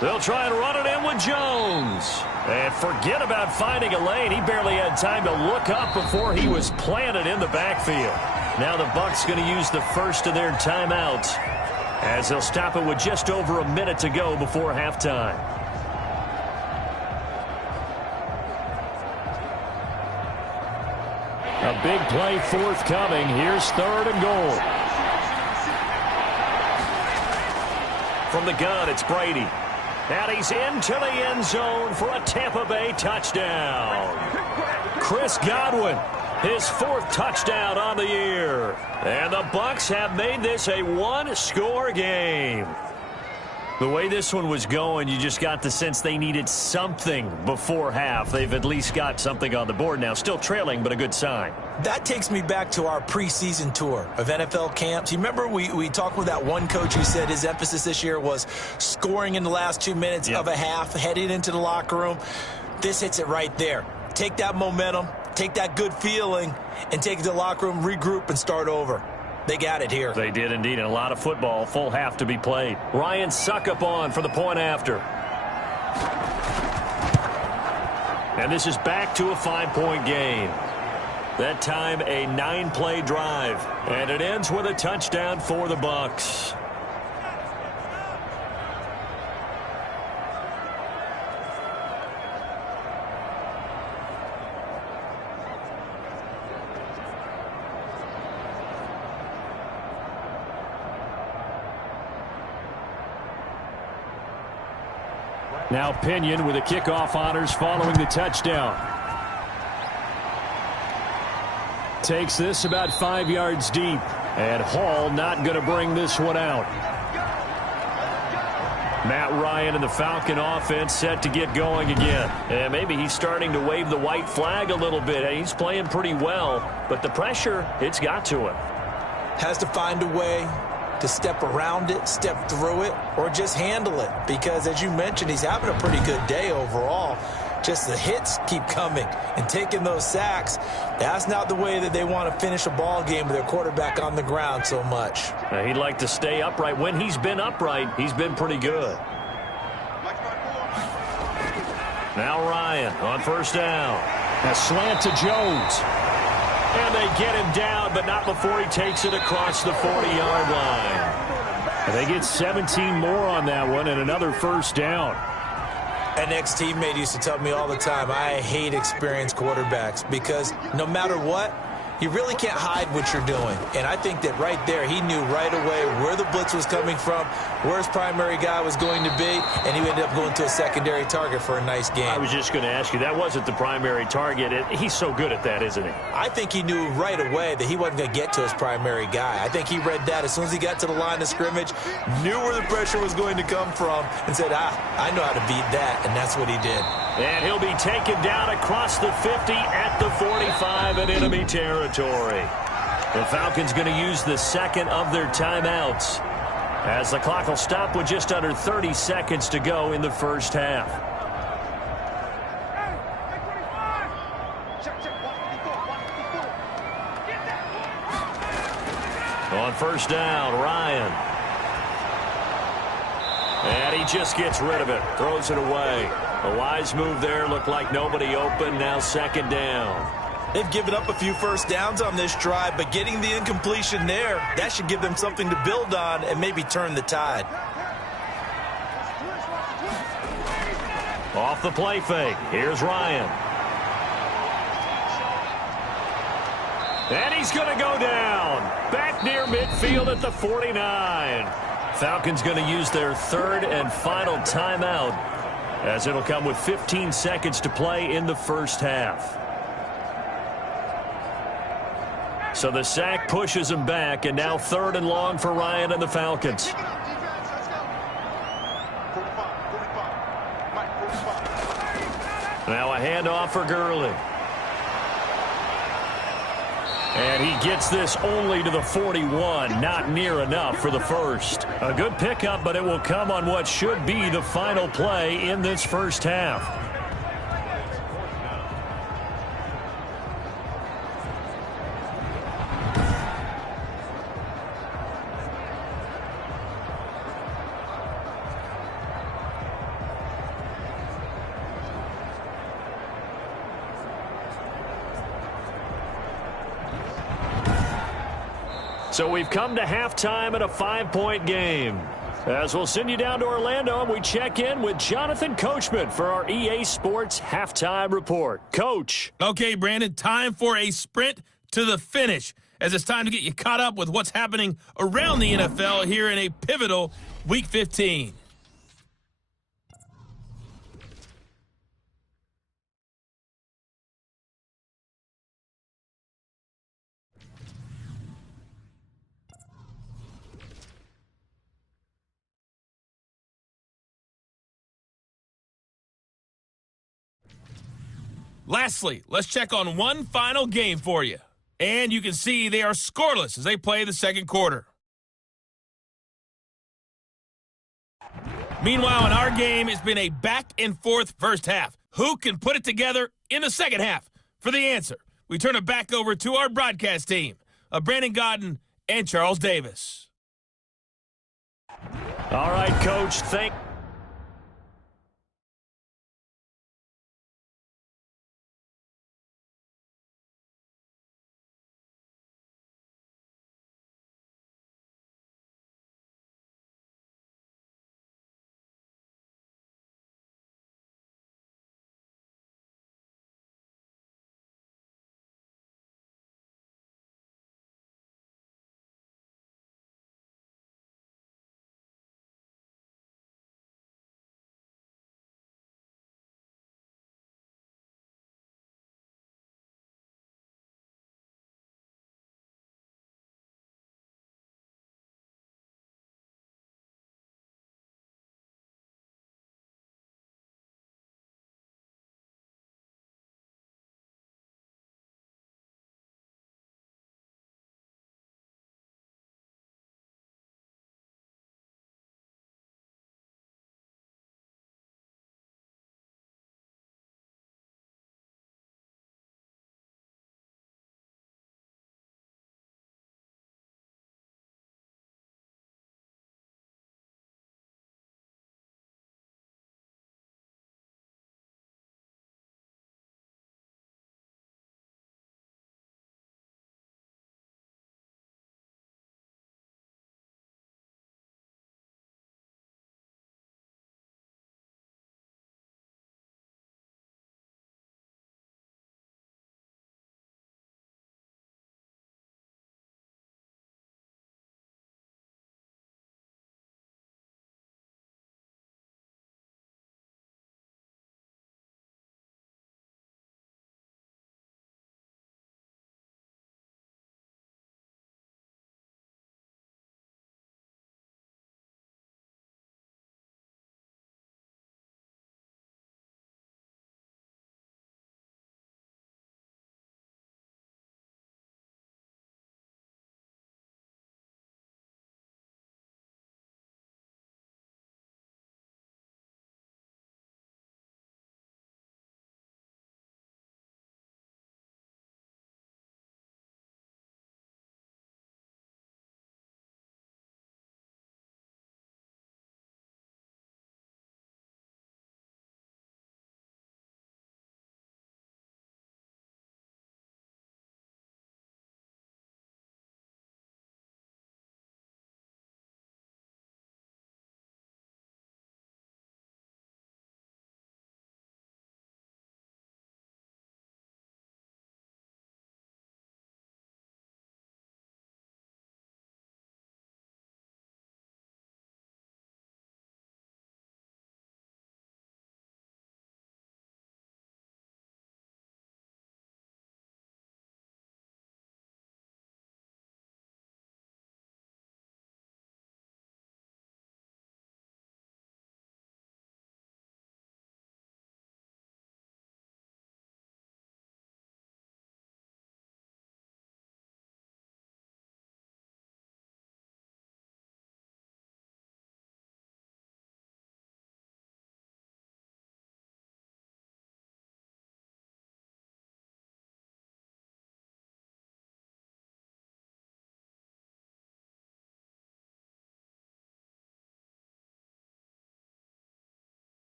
They'll try and run it in with Jones. And forget about finding a lane. He barely had time to look up before he was planted in the backfield. Now the Bucs going to use the first of their timeouts as they'll stop it with just over a minute to go before halftime. A big play forthcoming. Here's third and goal. From the gun, it's Brady. And he's into the end zone for a Tampa Bay touchdown. Chris Godwin, his fourth touchdown on the year. And the Bucs have made this a one-score game. The way this one was going, you just got the sense they needed something before half. They've at least got something on the board now. Still trailing, but a good sign. That takes me back to our preseason tour of NFL camps. You remember we talked with that one coach who said his emphasis this year was scoring in the last 2 minutes of a half, heading into the locker room. This hits it right there. Take that momentum, take that good feeling, and take it to the locker room, regroup, and start over. They got it here. They did indeed, and a lot of football, full half to be played. Ryan Suckup on for the point after. And this is back to a 5-point game. That time a 9-play drive, and it ends with a touchdown for the Bucs. Now Pinion with the kickoff honors following the touchdown. Takes this about 5 yards deep. And Hall not going to bring this one out. Matt Ryan and the Falcon offense set to get going again. And maybe he's starting to wave the white flag a little bit. He's playing pretty well, but the pressure, it's got to him. Has to find a way to step around it, step through it, or just handle it. Because, as you mentioned, he's having a pretty good day overall. Just the hits keep coming and taking those sacks. That's not the way that they want to finish a ball game with their quarterback on the ground so much. He'd like to stay upright. When he's been upright, he's been pretty good. Now Ryan on first down. A slant to Jones. And they get him down, but not before he takes it across the 40-yard line. And they get 17 more on that one and another first down. An ex-teammate used to tell me all the time, I hate experienced quarterbacks because no matter what, you really can't hide what you're doing. And I think that right there, he knew right away where the blitz was coming from, where his primary guy was going to be, and he ended up going to a secondary target for a nice game. I was just going to ask you, that wasn't the primary target. He's so good at that, isn't he? I think he knew right away that he wasn't going to get to his primary guy. I think he read that as soon as he got to the line of scrimmage, knew where the pressure was going to come from, and said, I know how to beat that, and that's what he did. And he'll be taken down across the 50 at the 45 in enemy territory. The Falcons going to use the second of their timeouts. as the clock will stop with just under 30 seconds to go in the first half. On first down, Ryan. And he just gets rid of it, throws it away. A wise move there, looked like nobody open, now second down. They've given up a few first downs on this drive, but getting the incompletion there, that should give them something to build on and maybe turn the tide. Off the play fake, here's Ryan. And he's going to go down. Back near midfield at the 49. Falcons going to use their third and final timeout, as it'll come with 15 seconds to play in the first half. So the sack pushes him back, and now third and long for Ryan and the Falcons. Now a handoff for Gurley. And he gets this only to the 41, not near enough for the first. A good pickup, but it will come on what should be the final play in this first half. So we've come to halftime in a 5-point game. As we'll send you down to Orlando, and we check in with Jonathan Coachman for our EA Sports Halftime Report. Coach. Okay, Brandon, time for a sprint to the finish, as it's time to get you caught up with what's happening around the NFL here in a pivotal Week 15. Lastly, let's check on one final game for you. And you can see they are scoreless as they play the second quarter. Meanwhile, in our game, it's been a back-and-forth first half. Who can put it together in the second half? For the answer, we turn it back over to our broadcast team of Brandon Godden and Charles Davis. All right, Coach,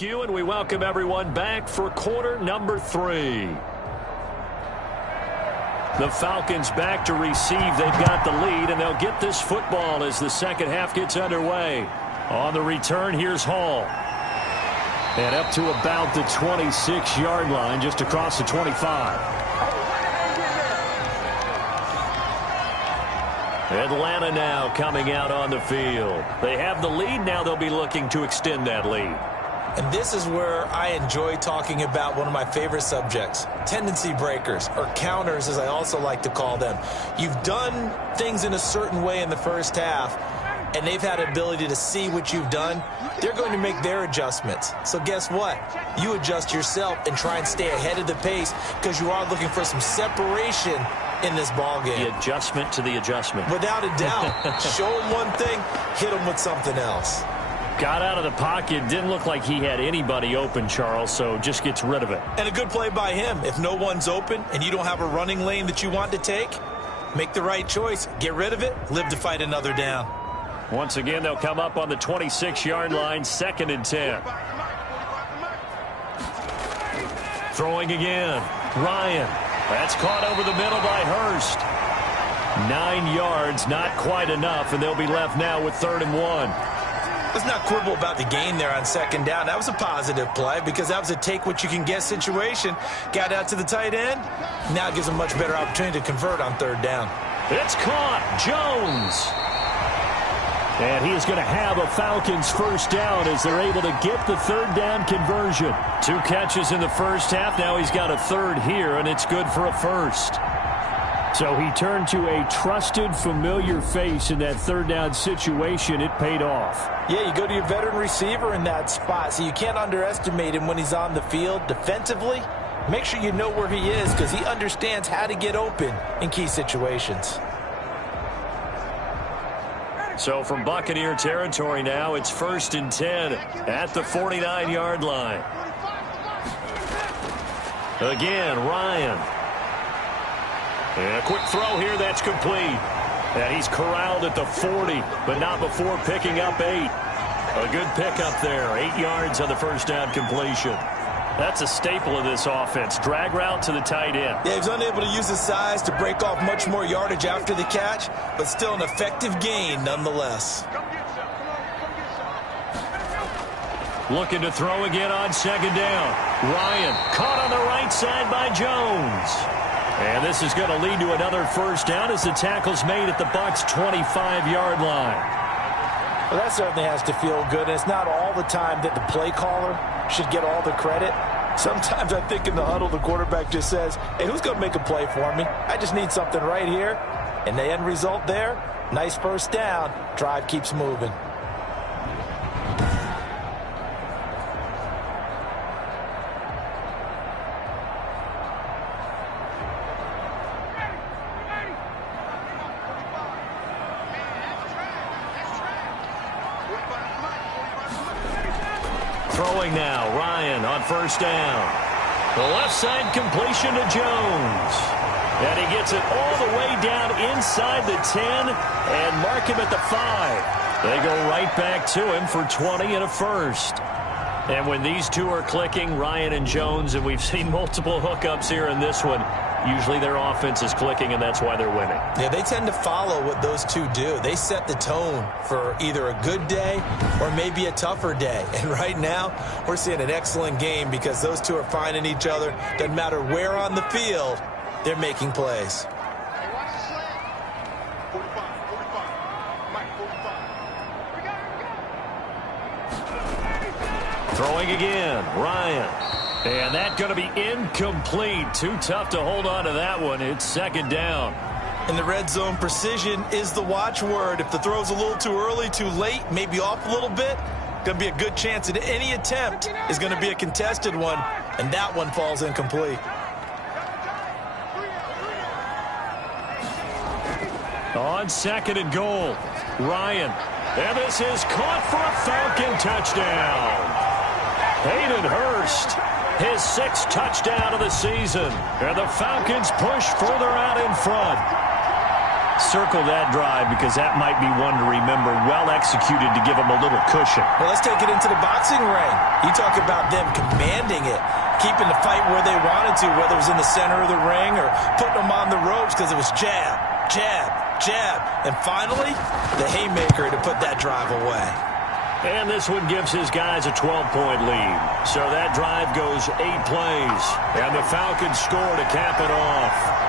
thank you, and we welcome everyone back for quarter number 3. The Falcons back to receive. They've got the lead, and they'll get this football as the second half gets underway. On the return, here's Hall. And up to about the 26-yard line, just across the 25. Atlanta now coming out on the field. They have the lead. Now they'll be looking to extend that lead. And this is where I enjoy talking about one of my favorite subjects, tendency breakers, or counters as I also like to call them. You've done things in a certain way in the first half, and they've had the ability to see what you've done. They're going to make their adjustments. So guess what? You adjust yourself and try and stay ahead of the pace because you are looking for some separation in this ball game. The adjustment to the adjustment. Without a doubt. Show them one thing, hit them with something else. Got out of the pocket. Didn't look like he had anybody open, Charles, so just gets rid of it. And a good play by him. If no one's open and you don't have a running lane that you want to take, make the right choice. Get rid of it. Live to fight another down. Once again, they'll come up on the 26-yard line, 2nd and 10. Throwing again. Ryan. That's caught over the middle by Hurst. 9 yards, not quite enough, and they'll be left now with 3rd and 1. Let's not quibble about the gain there on 2nd down. That was a positive play because that was a take-what-you-can-get situation. Got out to the tight end. Now it gives them a much better opportunity to convert on 3rd down. It's caught. Jones. And he is going to have a Falcons first down as they're able to get the 3rd down conversion. 2 catches in the first half. Now he's got a 3rd here, and it's good for a first. So he turned to a trusted, familiar face in that 3rd down situation. It paid off. Yeah, you go to your veteran receiver in that spot, so you can't underestimate him when he's on the field defensively. Make sure you know where he is because he understands how to get open in key situations. So from Buccaneer territory now, it's 1st and 10 at the 49-yard line. Again, Ryan. And a quick throw here that's complete. And he's corralled at the 40, but not before picking up 8. A good pickup there, 8 yards on the first down completion. That's a staple of this offense. Drag route to the tight end. Yeah, he was unable to use his size to break off much more yardage after the catch, but still an effective gain nonetheless. Looking to throw again on 2nd down. Ryan caught on the right side by Jones. And this is going to lead to another first down as the tackle's made at the Bucs' 25-yard line. Well, that certainly has to feel good. And it's not all the time that the play caller should get all the credit. Sometimes I think in the huddle, the quarterback just says, hey, who's going to make a play for me? I just need something right here. And the end result there, nice first down. Drive keeps moving. Throwing now, Ryan on first down. The left side completion to Jones. And he gets it all the way down inside the 10 and mark him at the 5. They go right back to him for 20 and a first. And when these two are clicking, Ryan and Jones, and we've seen multiple hookups here in this one, usually their offense is clicking, and that's why they're winning. Yeah, they tend to follow what those two do. They set the tone for either a good day or maybe a tougher day. And right now, we're seeing an excellent game because those two are finding each other. Doesn't matter where on the field, they're making plays. Throwing again, Ryan. And that's going to be incomplete. Too tough to hold on to that one. It's 2nd down. In the red zone, precision is the watchword. If the throw's a little too early, too late, maybe off a little bit, going to be a good chance that any attempt is going to be a contested one, and that one falls incomplete. On 2nd and goal, Ryan. And this is caught for a Falcon touchdown. Hayden Hurst, his 6th touchdown of the season. And the Falcons push further out in front. Circle that drive because that might be one to remember. Well executed to give them a little cushion. Well, let's take it into the boxing ring. You talk about them commanding it, keeping the fight where they wanted to, whether it was in the center of the ring or putting them on the ropes because it was jab, jab, jab. And finally, the haymaker to put that drive away. And this one gives his guys a 12-point lead. So that drive goes 8 plays. And the Falcons score to cap it off.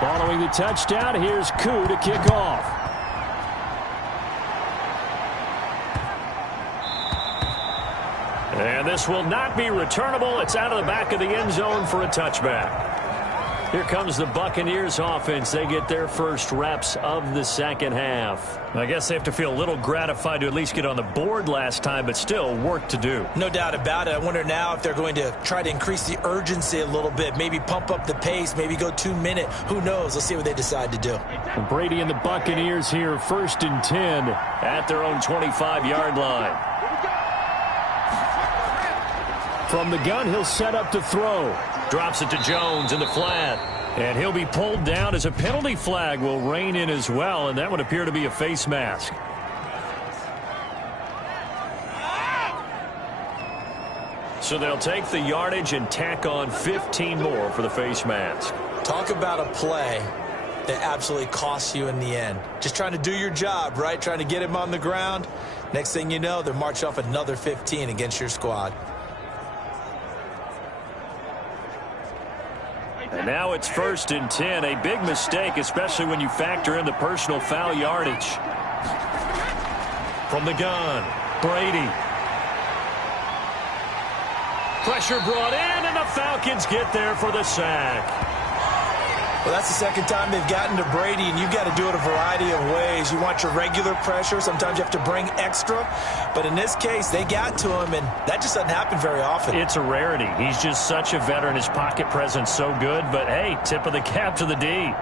Following the touchdown, here's Koo to kick off. And this will not be returnable. It's out of the back of the end zone for a touchback. Here comes the Buccaneers offense. They get their first reps of the second half. I guess they have to feel a little gratified to at least get on the board last time, but still work to do. No doubt about it. I wonder now if they're going to try to increase the urgency a little bit, maybe pump up the pace, maybe go 2 minute. Who knows? Let's see what they decide to do. And Brady and the Buccaneers here, 1st and 10 at their own 25-yard line. From the gun, he'll set up to throw. Drops it to Jones in the flat. And he'll be pulled down as a penalty flag will rein in as well, and that would appear to be a face mask. So they'll take the yardage and tack on 15 more for the face mask. Talk about a play that absolutely costs you in the end. Just trying to do your job, right? Trying to get him on the ground. Next thing you know, they're marching off another 15 against your squad. And now it's 1st and 10. A big mistake, especially when you factor in the personal foul yardage. From the gun, Brady. Pressure brought in, and the Falcons get there for the sack. Well, that's the second time they've gotten to Brady, and you've got to do it a variety of ways. You want your regular pressure. Sometimes you have to bring extra. But in this case, they got to him, and that just doesn't happen very often. It's a rarity. He's just such a veteran. His pocket presence so good. But, hey, tip of the cap to the D.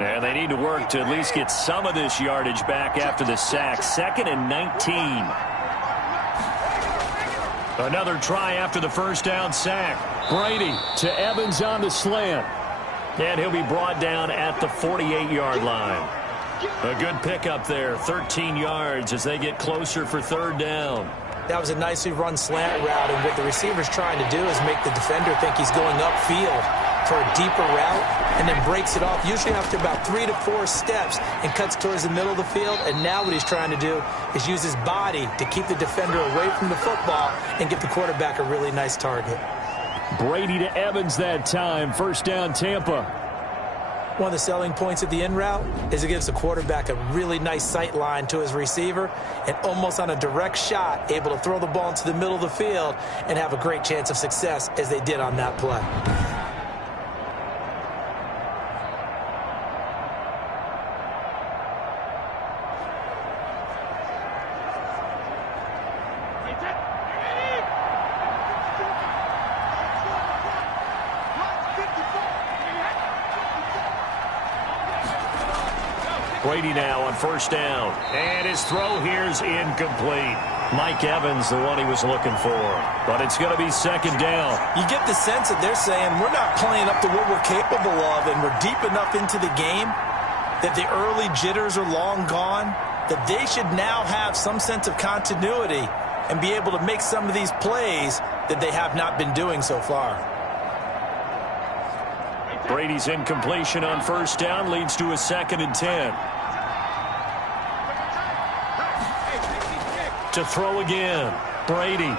And they need to work to at least get some of this yardage back after the sack. 2nd and 19. Another try after the first down sack. Brady to Evans on the slant. And he'll be brought down at the 48-yard line. A good pickup there, 13 yards as they get closer for 3rd down. That was a nicely run slant route, and what the receiver's trying to do is make the defender think he's going upfield for a deeper route, and then breaks it off, usually after about 3 to 4 steps, and cuts towards the middle of the field. And now what he's trying to do is use his body to keep the defender away from the football and give the quarterback a really nice target. Brady to Evans that time. 1st down, Tampa. One of the selling points of the in route is it gives the quarterback a really nice sight line to his receiver, and almost on a direct shot, able to throw the ball into the middle of the field and have a great chance of success as they did on that play. Brady now on 1st down. And his throw here's incomplete. Mike Evans, the one he was looking for. But it's going to be 2nd down. You get the sense that they're saying we're not playing up to what we're capable of, and we're deep enough into the game that the early jitters are long gone, that they should now have some sense of continuity and be able to make some of these plays that they have not been doing so far. Brady's incompletion on 1st down leads to a 2nd and 10. To throw again, Brady.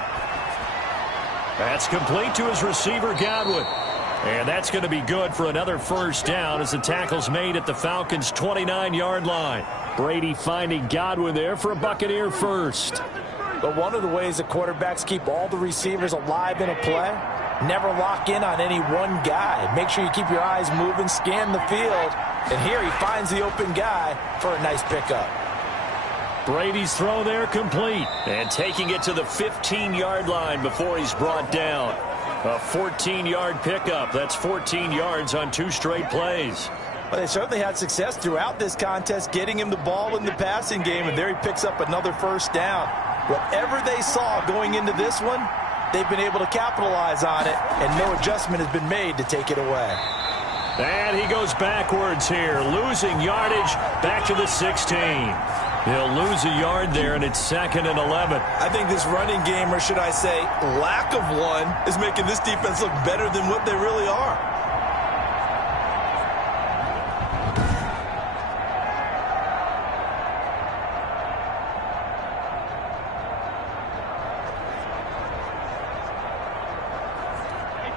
That's complete to his receiver, Godwin. And that's going to be good for another 1st down as the tackle's made at the Falcons' 29-yard line. Brady finding Godwin there for a Buccaneer first. But one of the ways the quarterbacks keep all the receivers alive in a play Never lock in on any one guy. Make sure you keep your eyes moving, scan the field. And here he finds the open guy for a nice pickup. Brady's throw there complete. And taking it to the 15-yard line before he's brought down. A 14-yard pickup. That's 14 yards on 2 straight plays. Well, they certainly had success throughout this contest getting him the ball in the passing game, and there he picks up another first down. Whatever they saw going into this one, they've been able to capitalize on it, and no adjustment has been made to take it away. And he goes backwards here, losing yardage back to the 16. He'll lose a yard there, and it's 2nd and 11. I think this running game, or should I say lack of one, is making this defense look better than what they really are.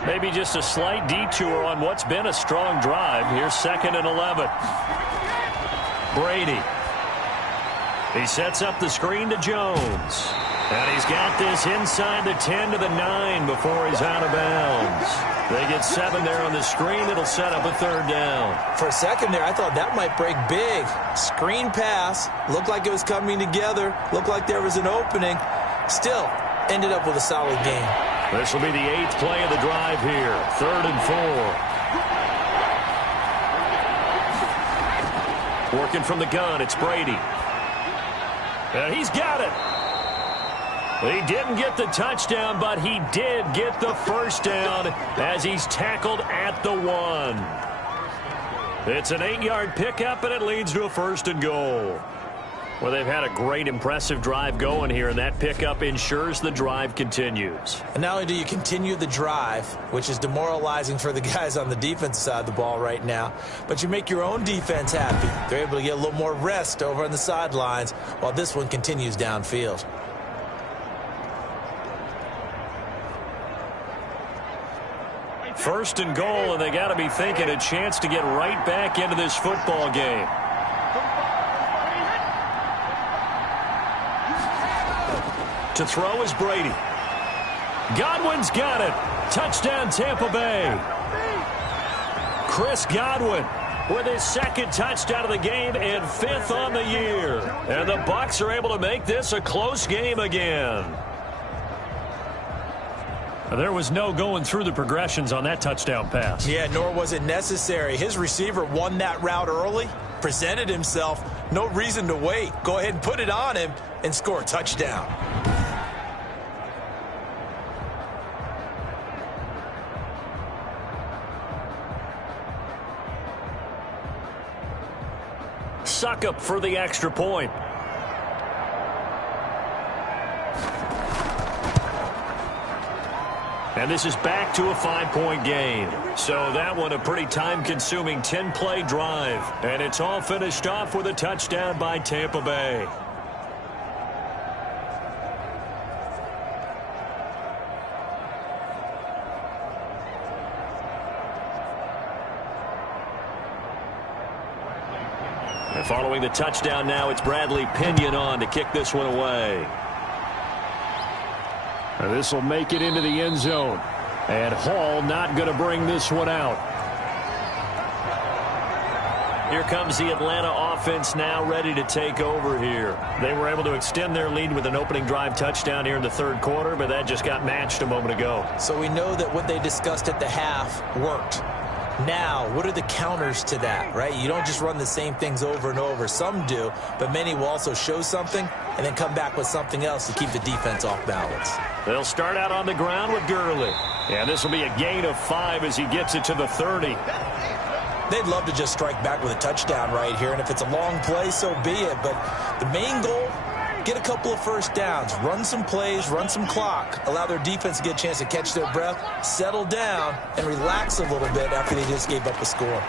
Maybe just a slight detour on what's been a strong drive. Here's 2nd and 11. Brady. He sets up the screen to Jones. And he's got this inside the 10 to the 9 before he's out of bounds. They get 7 there on the screen. It'll set up a 3rd down. For a second there, I thought that might break big. Screen pass. Looked like it was coming together. Looked like there was an opening. Still, ended up with a solid game. This will be the 8th play of the drive here. 3rd and 4. Working from the gun, it's Brady. And he's got it. He didn't get the touchdown, but he did get the first down as he's tackled at the 1. It's an 8-yard pickup, and it leads to a 1st and goal. Well, they've had a great, impressive drive going here, and that pickup ensures the drive continues. And not only do you continue the drive, which is demoralizing for the guys on the defensive side of the ball right now, but you make your own defense happy. They're able to get a little more rest over on the sidelines while this one continues downfield. First and goal, and they got to be thinking a chance to get right back into this football game. To throw is Brady. Godwin's got it. Touchdown, Tampa Bay. Chris Godwin with his 2nd touchdown of the game and 5th on the year. And the Bucs are able to make this a close game again. There was no going through the progressions on that touchdown pass. Yeah, nor was it necessary. His receiver won that route early, presented himself. No reason to wait. Go ahead and put it on him and score a touchdown. Suckup for the extra point. And this is back to a 5-point game. So that one a pretty time-consuming 10-play drive. And it's all finished off with a touchdown by Tampa Bay. And following the touchdown now, it's Bradley Pinion on to kick this one away. And this will make it into the end zone. And Hall not going to bring this one out. Here comes the Atlanta offense now ready to take over here. They were able to extend their lead with an opening drive touchdown here in the 3rd quarter, but that just got matched a moment ago. So we know that what they discussed at the half worked. Now, what are the counters to that, right? You don't just run the same things over and over. Some do, but many will also show something and then come back with something else to keep the defense off balance. They'll start out on the ground with Gurley. And this will be a gain of 5 as he gets it to the 30. They'd love to just strike back with a touchdown right here, and if it's a long play, so be it. But the main goal, get a couple of first downs, run some plays, run some clock, allow their defense to get a chance to catch their breath, settle down, and relax a little bit after they just gave up a score.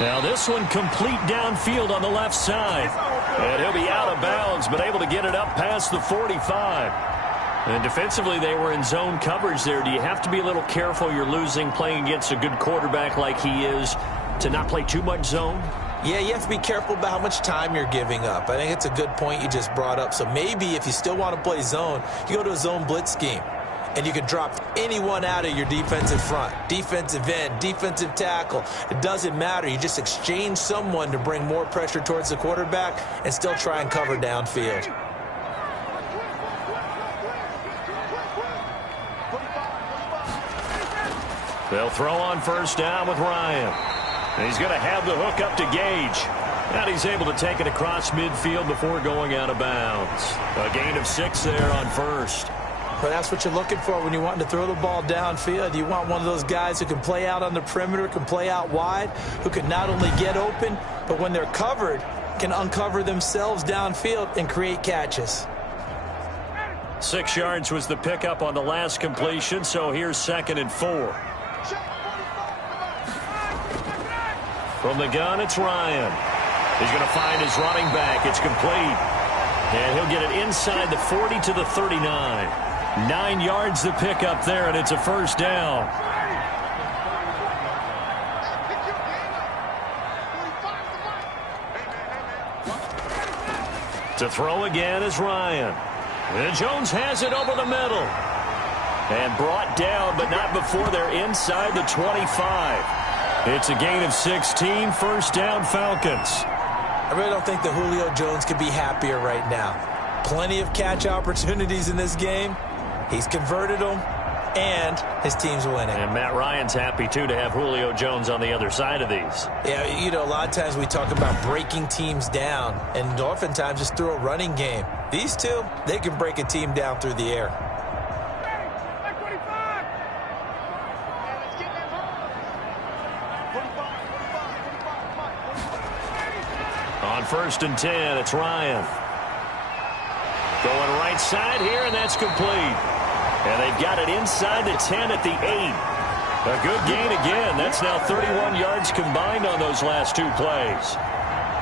Now this one complete downfield on the left side. And he'll be out of bounds, but able to get it up past the 45. And defensively, they were in zone coverage there. Do you have to be a little careful? You're losing, playing against a good quarterback like he is, to not play too much zone? Yeah, you have to be careful about how much time you're giving up. I think it's a good point you just brought up. So maybe if you still want to play zone, you go to a zone blitz scheme. and you can drop anyone out of your defensive front. Defensive end, defensive tackle. It doesn't matter. You just exchange someone to bring more pressure towards the quarterback and still try and cover downfield. They'll throw on first down with Ryan. And he's going to have the hook up to Gage. And he's able to take it across midfield before going out of bounds. A gain of 6 there on first. But that's what you're looking for when you want to throw the ball downfield. You want one of those guys who can play out on the perimeter, can play out wide, who can not only get open, but when they're covered, can uncover themselves downfield and create catches. 6 yards was the pickup on the last completion, so here's 2nd and 4. From the gun, it's Ryan. He's going to find his running back. It's complete. And he'll get it inside the 40 to the 39. 9 yards the pickup there, and it's a first down. To throw again is Ryan. And Jones has it over the middle. And brought down, but not before they're inside the 25. It's a gain of 16, first down Falcons. I really don't think that Julio Jones could be happier right now. Plenty of catch opportunities in this game. He's converted them, and his team's winning. And Matt Ryan's happy, too, to have Julio Jones on the other side of these. Yeah, you know, a lot of times we talk about breaking teams down, and oftentimes just through a running game. These two, they can break a team down through the air. On 1st and 10, it's Ryan. Going right side here, and that's complete. And they've got it inside the 10 at the 8. A good gain again. That's now 31 yards combined on those last 2 plays.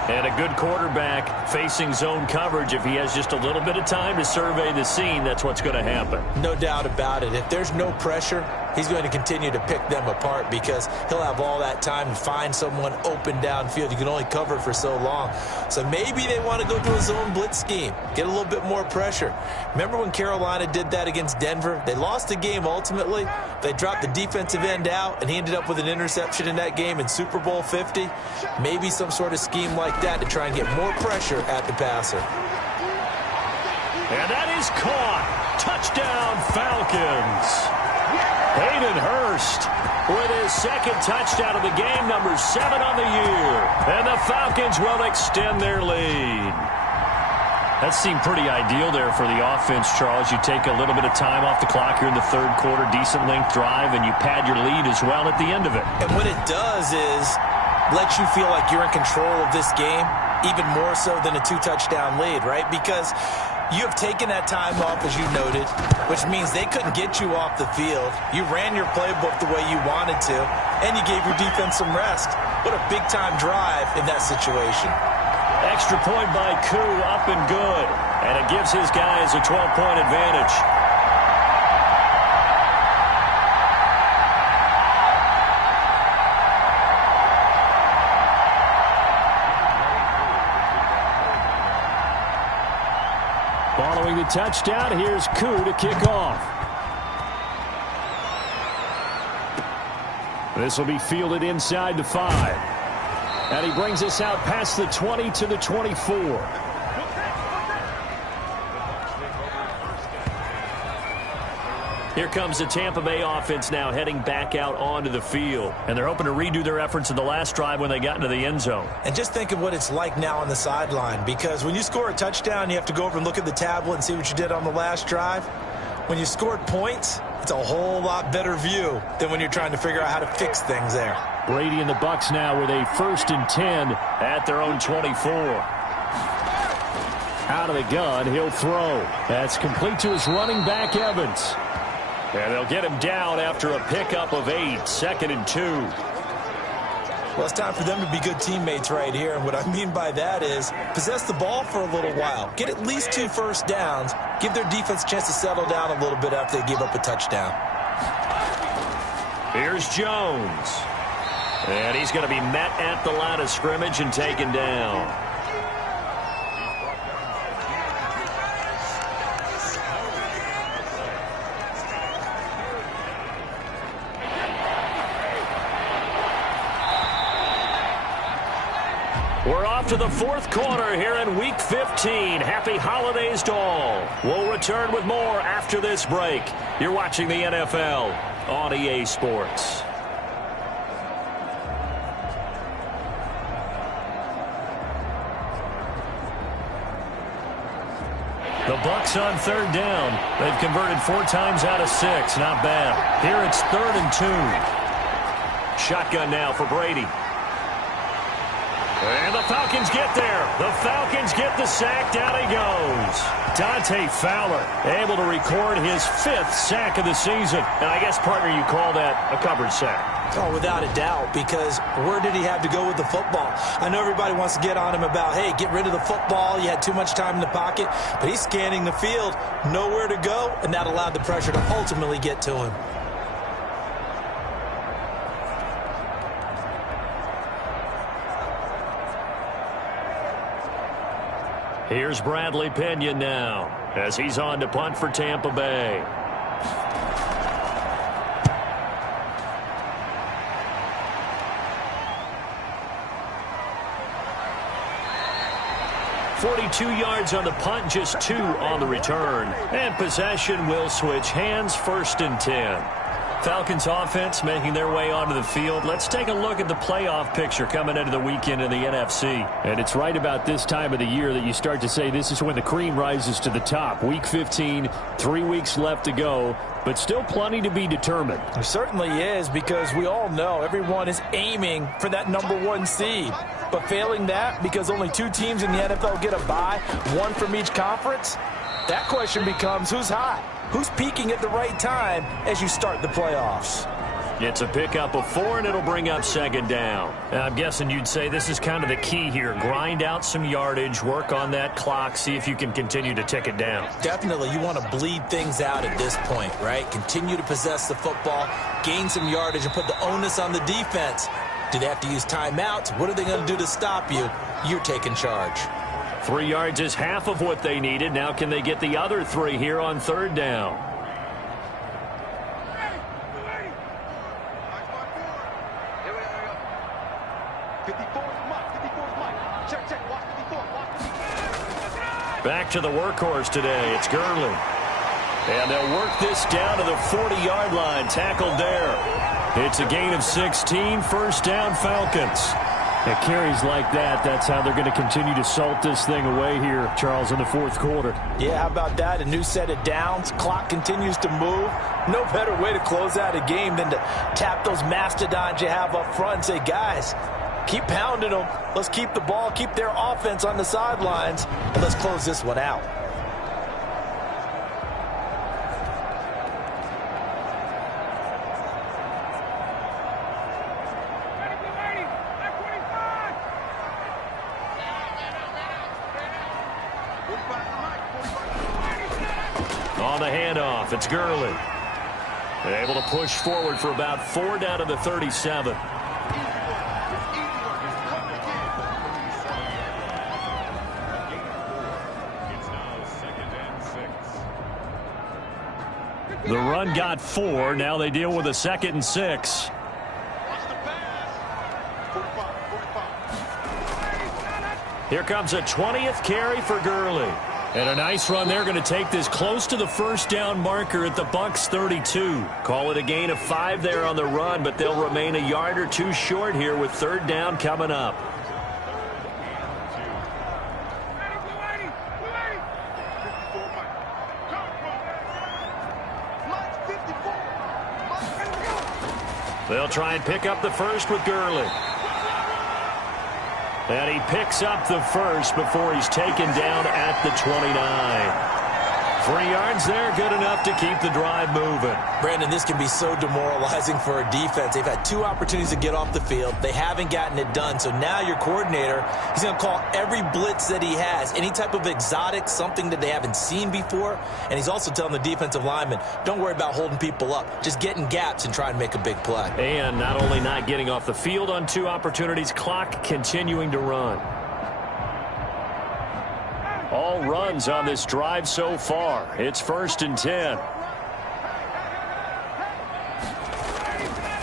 And a good quarterback facing zone coverage. If he has just a little bit of time to survey the scene, that's what's going to happen. No doubt about it. If there's no pressure, he's going to continue to pick them apart because he'll have all that time to find someone open downfield. You can only cover for so long. So maybe they want to go to a zone blitz scheme, get a little bit more pressure. Remember when Carolina did that against Denver? They lost the game ultimately. They dropped the defensive end out, and he ended up with an interception in that game in Super Bowl 50. Maybe some sort of scheme like that to try and get more pressure at the passer. And that is caught. Touchdown, Falcons. Hayden Hurst with his 2nd touchdown of the game, number 7 on the year. And the Falcons will extend their lead. That seemed pretty ideal there for the offense, Charles. You take a little bit of time off the clock here in the 3rd quarter, decent length drive, and you pad your lead as well at the end of it. And what it does is let you feel like you're in control of this game, even more so than a 2-touchdown lead, right? Because you have taken that time off, as you noted, which means they couldn't get you off the field. You ran your playbook the way you wanted to, and you gave your defense some rest. What a big-time drive in that situation. Extra point by Koo, up and good. And it gives his guys a 12-point advantage. Following the touchdown, here's Koo to kick off. This will be fielded inside the 5. And he brings us out past the 20 to the 24. Here comes the Tampa Bay offense now heading back out onto the field. And they're hoping to redo their efforts in the last drive when they got into the end zone. And just think of what it's like now on the sideline, because when you score a touchdown, you have to go over and look at the tablet and see what you did on the last drive. When you scored points, it's a whole lot better view than when you're trying to figure out how to fix things there. Brady and the Bucs now with a 1st and 10 at their own 24. Out of the gun, he'll throw. That's complete to his running back, Evans. And they'll get him down after a pickup of 8, 2nd and 2. Well, it's time for them to be good teammates right here. And what I mean by that is possess the ball for a little while. Get at least 2 first downs. Give their defense a chance to settle down a little bit after they give up a touchdown. Here's Jones. And he's going to be met at the line of scrimmage and taken down. We're off to the fourth quarter here in Week 15. Happy holidays to all. We'll return with more after this break. You're watching the NFL on EA Sports. The Bucs on third down. They've converted 4 times out of 6. Not bad. Here it's 3rd and 2. Shotgun now for Brady. And the Falcons get there. The Falcons get the sack. Down he goes. Dante Fowler able to record his 5th sack of the season. And I guess, partner, you call that a covered sack. Oh, without a doubt, because where did he have to go with the football? I know everybody wants to get on him about, hey, get rid of the football. You had too much time in the pocket. But he's scanning the field, nowhere to go, and that allowed the pressure to ultimately get to him. Here's Bradley Pinion now as he's on to punt for Tampa Bay. .42 yards on the punt, just 2 on the return. And possession will switch hands, 1st and 10. Falcons offense making their way onto the field. Let's take a look at the playoff picture coming into the weekend in the NFC. And it's right about this time of the year that you start to say this is when the cream rises to the top. Week 15, 3 weeks left to go, but still plenty to be determined. There certainly is, because we all know everyone is aiming for that #1 seed. But failing that, because only 2 teams in the NFL get a bye, 1 from each conference, that question becomes who's hot? Who's peaking at the right time as you start the playoffs? It's a pickup of 4, and it'll bring up 2nd down. And I'm guessing you'd say this is kind of the key here. Grind out some yardage, work on that clock, see if you can continue to tick it down. Definitely. You want to bleed things out at this point, right? Continue to possess the football, gain some yardage, and put the onus on the defense. Do they have to use timeouts? What are they going to do to stop you? You're taking charge. 3 yards is half of what they needed. Now can they get the other 3 here on 3rd down? Back to the workhorse today. It's Gurley. And they'll work this down to the 40-yard line. Tackled there. It's a gain of 16. 1st down, Falcons. At carries like that, that's how they're going to continue to salt this thing away here, Charles, in the 4th quarter. Yeah, how about that? A new set of downs. Clock continues to move. No better way to close out a game than to tap those mastodons you have up front and say, guys, keep pounding them. Let's keep the ball, keep their offense on the sidelines, and let's close this one out. On the handoff, it's Gurley. Able to push forward for about 4 down to the 37. The run got 4. Now they deal with a 2nd and 6. Here comes a 20th carry for Gurley. And a nice run. They're going to take this close to the 1st down marker at the Bucs 32. Call it a gain of 5 there on the run, but they'll remain a yard or 2 short here with 3rd down coming up. They'll try and pick up the 1st with Gurley. And he picks up the 1st before he's taken down at the 29. 3 yards there, good enough to keep the drive moving. Brandon, this can be so demoralizing for a defense. They've had 2 opportunities to get off the field. They haven't gotten it done. So now your coordinator, he's going to call every blitz that he has, any type of exotic, something that they haven't seen before. And he's also telling the defensive lineman, don't worry about holding people up. Just get in gaps and try and make a big play. And not only not getting off the field on 2 opportunities, clock continuing to run. All runs on this drive so far. It's 1st and 10.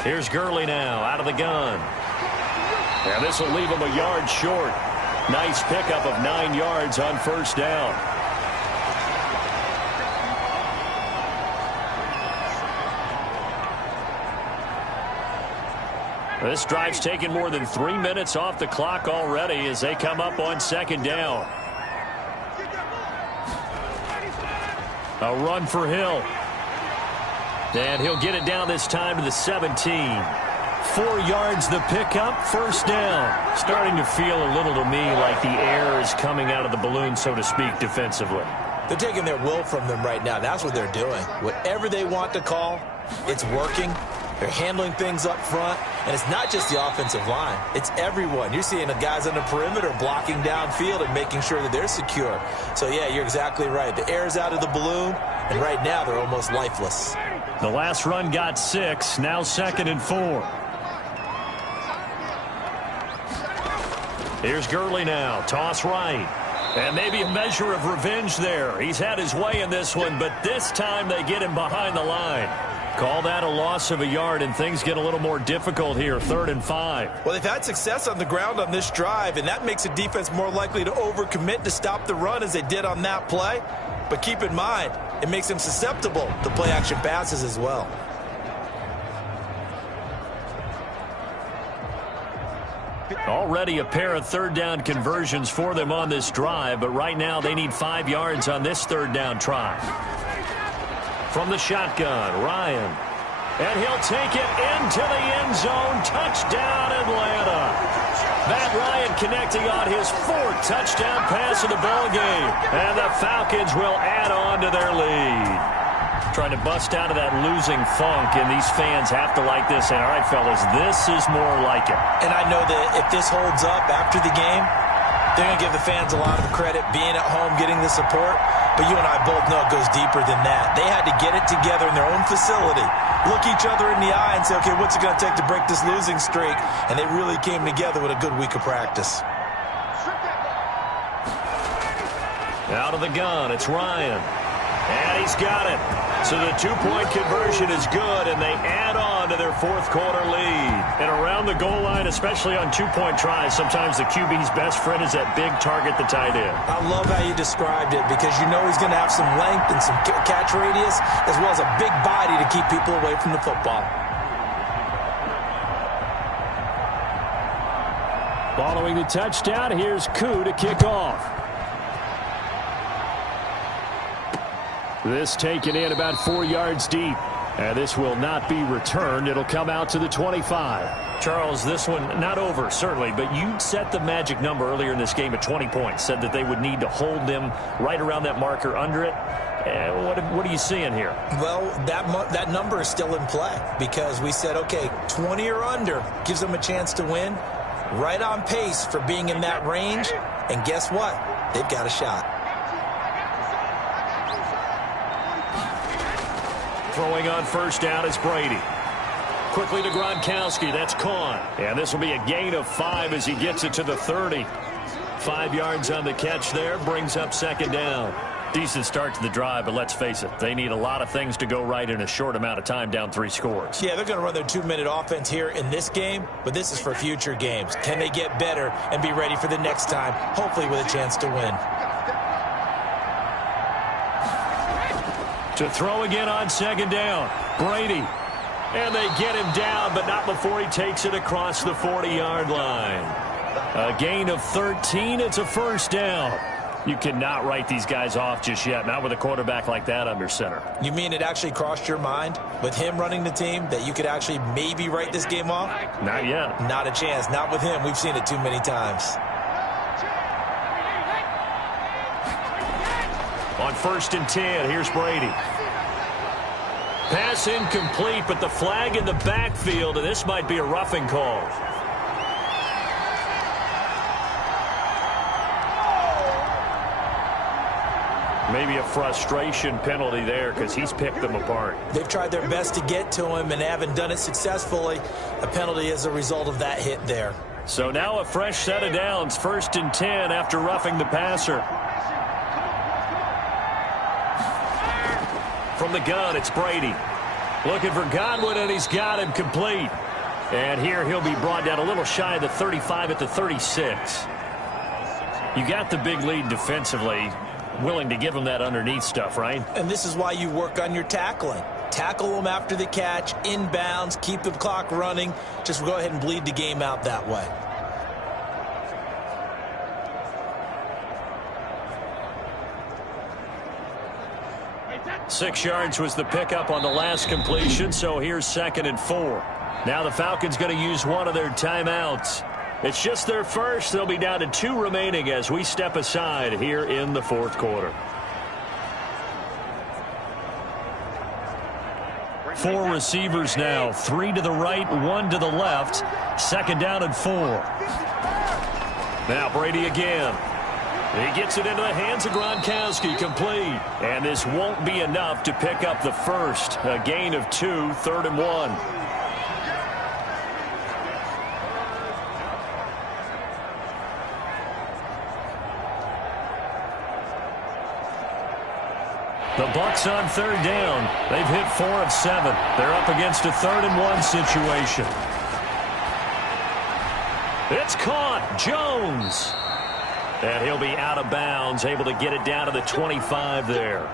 Here's Gurley now out of the gun. And this will leave him a yard short. Nice pickup of 9 yards on first down. This drive's taken more than 3 minutes off the clock already as they come up on second down. A run for Hill. And he'll get it down this time to the 17. 4 yards the pickup, first down. Starting to feel a little to me like the air is coming out of the balloon, so to speak, defensively. They're taking their will from them right now. That's what they're doing. Whatever they want to call, it's working. They're handling things up front, and it's not just the offensive line. It's everyone. You're seeing the guys on the perimeter blocking downfield and making sure that they're secure. So, yeah, you're exactly right. The air's out of the balloon, and right now they're almost lifeless. The last run got 6, now 2nd and 4. Here's Gurley now, toss right. And maybe a measure of revenge there. He's had his way in this one, but this time they get him behind the line. Call that a loss of a yard, and things get a little more difficult here, 3rd and 5. Well, they've had success on the ground on this drive, and that makes a defense more likely to overcommit to stop the run as they did on that play. But keep in mind, it makes them susceptible to play-action passes as well. Already a pair of 3rd down conversions for them on this drive, but right now they need 5 yards on this 3rd down try. From the shotgun, Ryan. And he'll take it into the end zone. Touchdown, Atlanta. Matt Ryan connecting on his 4th touchdown pass of the ballgame. And the Falcons will add on to their lead. Trying to bust out of that losing funk, and these fans have to like this. And all right, fellas, this is more like it. And I know that if this holds up after the game, they're going to give the fans a lot of credit being at home, getting the support. But you and I both know it goes deeper than that. They had to get it together in their own facility, look each other in the eye and say, okay, what's it going to take to break this losing streak? And they really came together with a good week of practice. Out of the gun, it's Ryan. And he's got it. So the 2-point conversion is good, and they add on to their 4th quarter lead. And around the goal line, especially on 2-point tries, sometimes the QB's best friend is that big target, the tight end. I love how you described it because you know he's going to have some length and some catch radius as well as a big body to keep people away from the football. Following the touchdown, here's Koo to kick off. This taken in about 4 yards deep. And this will not be returned. It'll come out to the 25. Charles, this one not over, certainly, but you set the magic number earlier in this game at 20 points. Said that they would need to hold them right around that marker under it. What are you seeing here? Well, that number is still in play because we said, okay, 20 or under gives them a chance to win. Right on pace for being in that range. And guess what? They've got a shot. Throwing on first down is Brady. Quickly to Gronkowski. That's Kahn. And this will be a gain of 5 as he gets it to the 30. 5 yards on the catch there. Brings up second down. Decent start to the drive, but let's face it, they need a lot of things to go right in a short amount of time, down 3 scores. Yeah, they're going to run their 2-minute offense here in this game, but this is for future games. Can they get better and be ready for the next time, hopefully with a chance to win? To throw again on second down, Brady. And they get him down, but not before he takes it across the 40-yard line. A gain of 13. It's a first down. You cannot write these guys off just yet, not with a quarterback like that under center. You mean it actually crossed your mind with him running the team that you could actually maybe write this game off? Not yet. Not a chance. Not with him. We've seen it too many times. On 1st and 10, here's Brady. Pass incomplete, but the flag in the backfield, and this might be a roughing call. Maybe a frustration penalty there because he's picked them apart. They've tried their best to get to him and haven't done it successfully. A penalty as a result of that hit there. So now a fresh set of downs. 1st and 10 after roughing the passer. From the gun, it's Brady. Looking for Godwin, and he's got him complete. And here he'll be brought down a little shy of the 35 at the 36. You got the big lead defensively. Willing to give them that underneath stuff, right? And this is why you work on your tackling. Tackle them after the catch, inbounds, keep the clock running. Just go ahead and bleed the game out that way. Six yards was the pickup on the last completion, so here's 2nd and 4. Now the Falcons going to use one of their timeouts. It's just their first. They'll be down to 2 remaining as we step aside here in the 4th quarter. 4 receivers now, 3 to the right, 1 to the left. 2nd down and 4. Now Brady again. He gets it into the hands of Gronkowski, complete. And this won't be enough to pick up the first. A gain of 2, 3rd and 1. The Bucs on 3rd down. They've hit 4 of 7. They're up against a 3rd and 1 situation. It's caught. Jones. And he'll be out of bounds, able to get it down to the 25 there.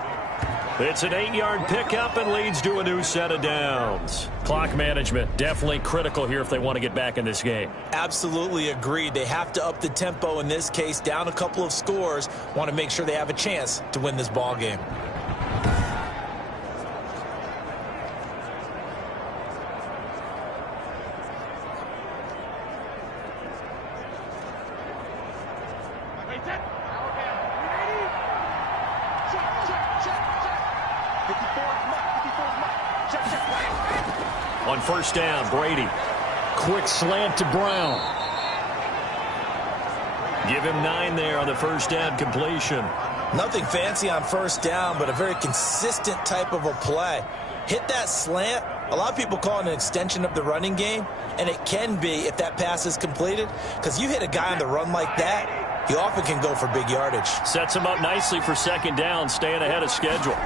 It's an 8-yard pickup and leads to a new set of downs. Clock management, definitely critical here if they want to get back in this game. Absolutely agreed. They have to up the tempo in this case, down a couple of scores. Want to make sure they have a chance to win this ball game. On 1st down, Brady. Quick slant to Brown. Give him 9 there on the 1st down completion. Nothing fancy on 1st down, but a very consistent type of a play. Hit that slant. A lot of people call it an extension of the running game, and it can be if that pass is completed, because you hit a guy on the run like that, he often can go for big yardage. Sets him up nicely for 2nd down, staying ahead of schedule.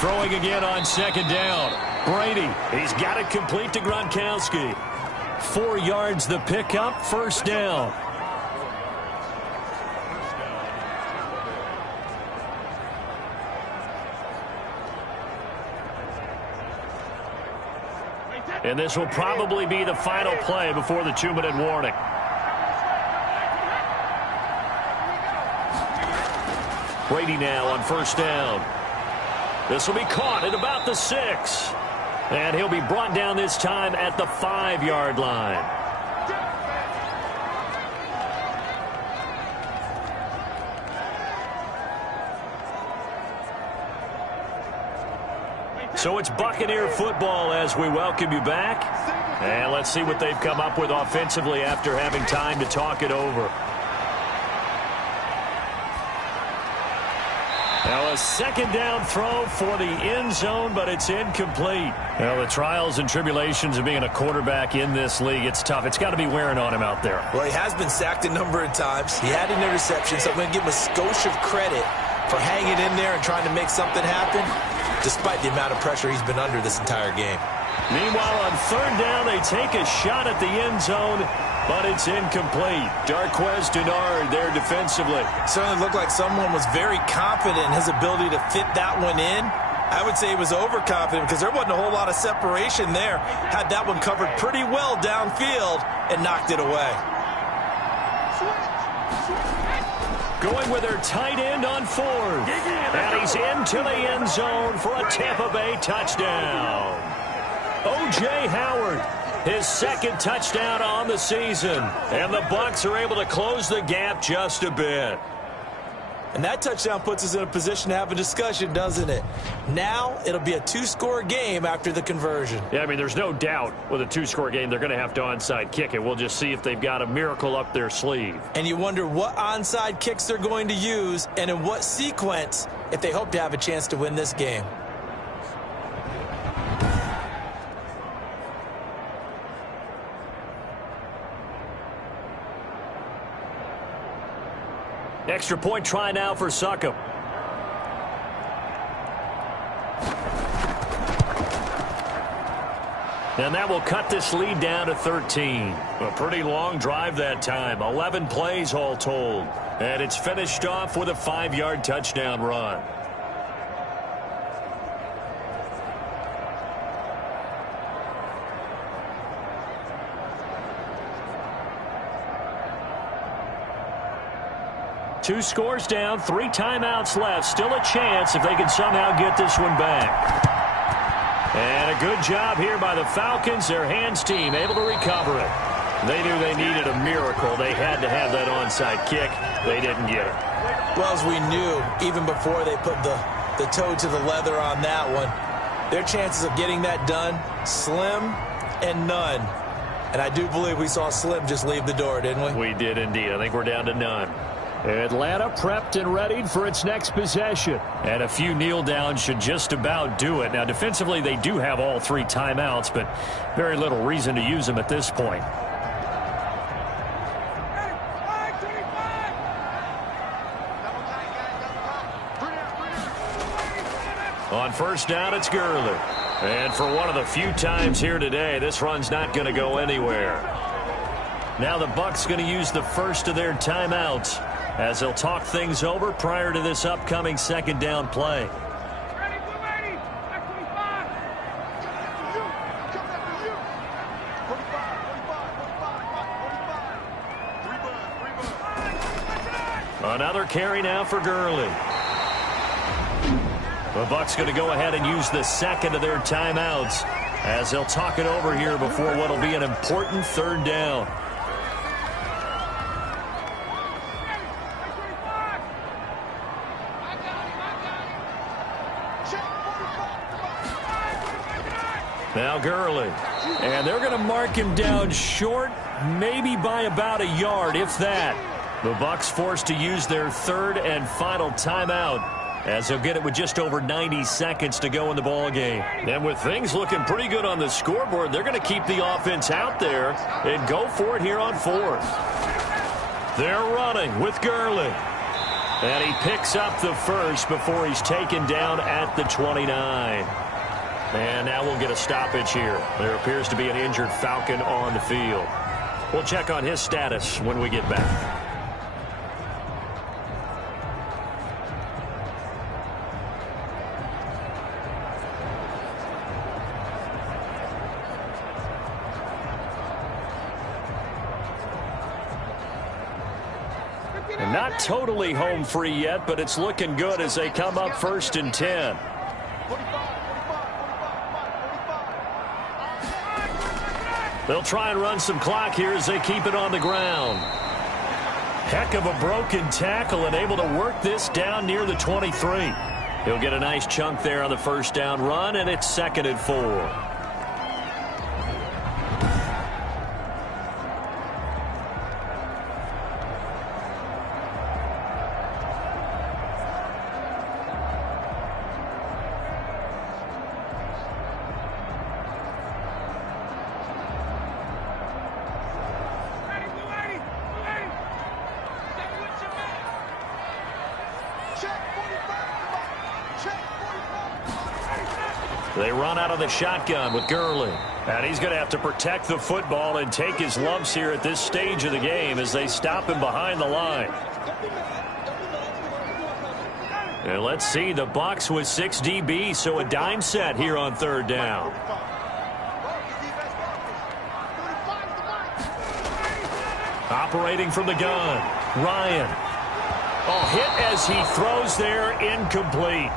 Throwing again on 2nd down. Brady, he's got it complete to Gronkowski. 4 yards the pickup, 1st down. And this will probably be the final play before the 2-minute warning. Brady now on 1st down. This will be caught at about the 6. And he'll be brought down this time at the 5-yard line. So it's Buccaneer football as we welcome you back. And let's see what they've come up with offensively after having time to talk it over. Now a 2nd down throw for the end zone, but it's incomplete. Well, the trials and tribulations of being a quarterback in this league, it's tough. It's got to be wearing on him out there. Well, he has been sacked a number of times. He had an interception, so I'm going to give him a skosh of credit for hanging in there and trying to make something happen, despite the amount of pressure he's been under this entire game. Meanwhile, on 3rd down, they take a shot at the end zone, but it's incomplete. Darquez Denard there defensively. Certainly looked like someone was very confident in his ability to fit that one in. I would say he was overconfident because there wasn't a whole lot of separation there. Had that one covered pretty well downfield and knocked it away. Going with their tight end on 4th. And he's into the end zone for a Tampa Bay touchdown. O.J. Howard, his 2nd touchdown on the season. And the Bucs are able to close the gap just a bit. And that touchdown puts us in a position to have a discussion, doesn't it? Now it'll be a 2-score game after the conversion. Yeah, I mean, there's no doubt with a 2-score game they're going to have to onside kick it. We'll just see if they've got a miracle up their sleeve. And you wonder what onside kicks they're going to use and in what sequence if they hope to have a chance to win this game. Extra point try now for Succop. And that will cut this lead down to 13. A pretty long drive that time. 11 plays all told. And it's finished off with a 5-yard touchdown run. Two scores down, 3 timeouts left. Still a chance if they can somehow get this one back. And a good job here by the Falcons. Their hands team able to recover it. They knew they needed a miracle. They had to have that onside kick. They didn't get it. Well, as we knew, even before they put the toe to the leather on that one, their chances of getting that done, slim and none. And I do believe we saw Slim just leave the door, didn't we? We did indeed. I think we're down to none. Atlanta prepped and readied for its next possession. And a few kneel downs should just about do it. Now, defensively, they do have all 3 timeouts, but very little reason to use them at this point. On first down, it's Gurley. And for one of the few times here today, this run's not going to go anywhere. Now the Bucs going to use the first of their timeouts as they'll talk things over prior to this upcoming second down play. Another carry now for Gurley. The Bucs going to go ahead and use the second of their timeouts as they'll talk it over here before what will be an important third down. Now Gurley. And they're going to mark him down short, maybe by about a yard, if that. The Bucs forced to use their third and final timeout as they'll get it with just over 90 seconds to go in the ball game. And with things looking pretty good on the scoreboard, they're going to keep the offense out there and go for it here on fourth. They're running with Gurley. And he picks up the first before he's taken down at the 29. And now we'll get a stoppage here. There appears to be an injured Falcon on the field. We'll check on his status when we get back. And not totally home free yet, but it's looking good as they come up 1st and 10. They'll try and run some clock here as they keep it on the ground. Heck of a broken tackle and able to work this down near the 23. He'll get a nice chunk there on the first down run, and it's 2nd and 4. They run out of the shotgun with Gurley. And he's going to have to protect the football and take his lumps here at this stage of the game as they stop him behind the line. And let's see, the Bucs with 6 DBs, so a dime set here on 3rd down. Operating from the gun, Ryan. Oh, hit as he throws there, incomplete.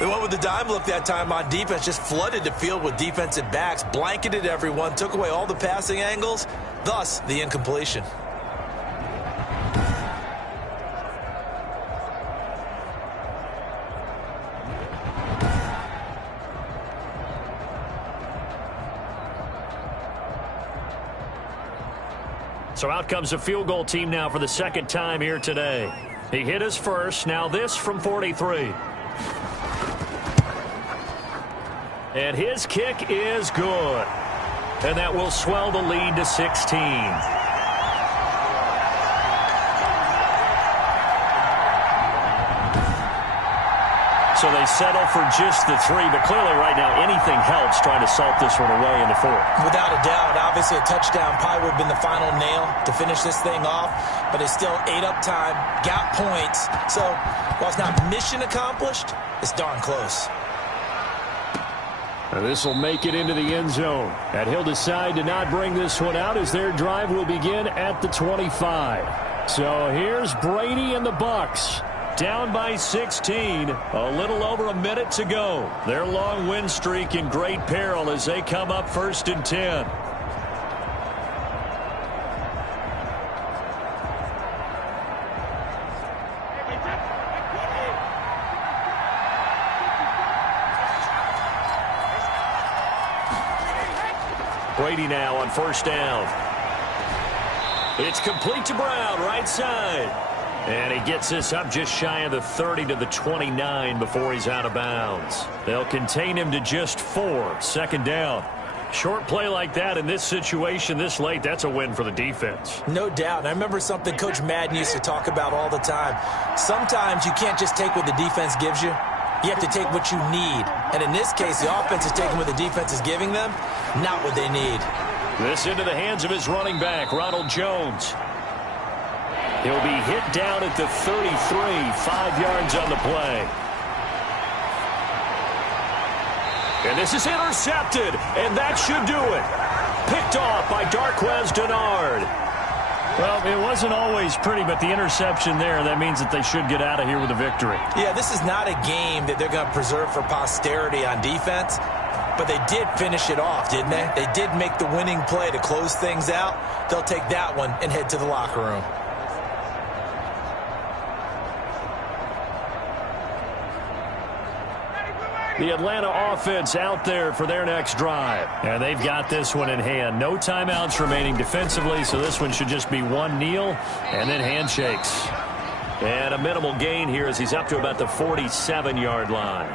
They went with the dime look that time on defense, just flooded the field with defensive backs, blanketed everyone, took away all the passing angles, thus the incompletion. So out comes the field goal team now for the 2nd time here today. He hit his first, now this from 43. And his kick is good. And that will swell the lead to 16. So they they settle for just the 3, but clearly right now anything helps trying to salt this one away in the 4th. Without a doubt, obviously a touchdown probably would have been the final nail to finish this thing off, but it's still ate up time, got points. So while it's not mission accomplished, it's darn close. This will make it into the end zone. And he'll decide to not bring this one out as their drive will begin at the 25. So here's Brady and the Bucs. Down by 16. A little over a minute to go. Their long win streak in great peril as they come up 1st and 10. Brady now on 1st down. It's complete to Brown, right side. And he gets this up just shy of the 30 to the 29 before he's out of bounds. They'll contain him to just 4. 2nd down. Short play like that in this situation this late, that's a win for the defense. No doubt. And I remember something Coach Madden used to talk about all the time. Sometimes you can't just take what the defense gives you. You have to take what you need. And in this case, the offense is taking what the defense is giving them, not what they need. This into the hands of his running back, Ronald Jones. He'll be hit down at the 33, 5 yards on the play. And this is intercepted, and that should do it. Picked off by Darquez Dennard. Well, it wasn't always pretty, but the interception there, that means that they should get out of here with a victory. Yeah, this is not a game that they're going to preserve for posterity on defense, but they did finish it off, didn't they? They did make the winning play to close things out. They'll take that one and head to the locker room. The Atlanta offense out there for their next drive. And they've got this one in hand. No timeouts remaining defensively, so this one should just be one kneel and then handshakes. And a minimal gain here as he's up to about the 47-yard line.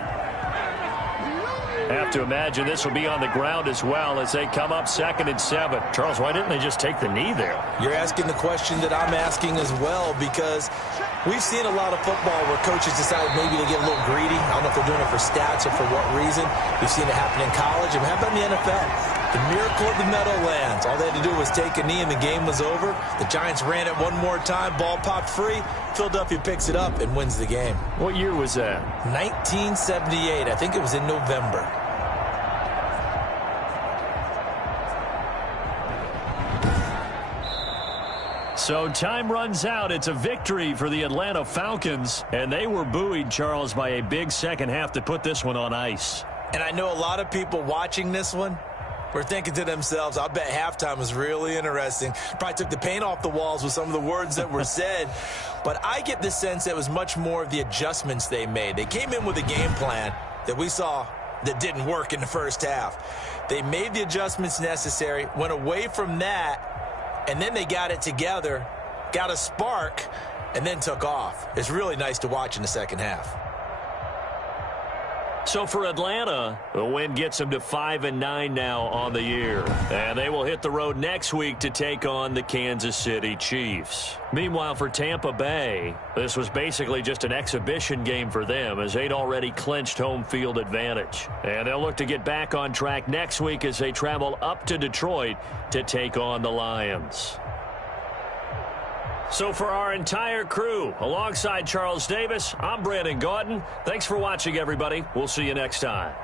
Have to imagine this will be on the ground as well as they come up 2nd and 7. Charles, why didn't they just take the knee there? You're asking the question that I'm asking as well, because we've seen a lot of football where coaches decide maybe to get a little greedy. I don't know if they're doing it for stats or for what reason. We've seen it happen in college, and how about in the NFL? The miracle of the Meadowlands. All they had to do was take a knee, and the game was over. The Giants ran it one more time. Ball popped free. Philadelphia picks it up and wins the game. What year was that? 1978. I think it was in November. So time runs out. It's a victory for the Atlanta Falcons, and they were buoyed, Charles, by a big second half to put this one on ice. And I know a lot of people watching this one were thinking to themselves, I bet halftime was really interesting. Probably took the paint off the walls with some of the words that were said. But I get the sense that it was much more of the adjustments they made. They came in with a game plan that we saw that didn't work in the first half. They made the adjustments necessary, went away from that, and then they got it together, got a spark, and then took off. It's really nice to watch in the second half. So for Atlanta, the win gets them to 5-9 now on the year. And they will hit the road next week to take on the Kansas City Chiefs. Meanwhile, for Tampa Bay, this was basically just an exhibition game for them as they'd already clinched home field advantage. And they'll look to get back on track next week as they travel up to Detroit to take on the Lions. So for our entire crew, alongside Charles Davis, I'm Brandon Gaudin. Thanks for watching, everybody. We'll see you next time.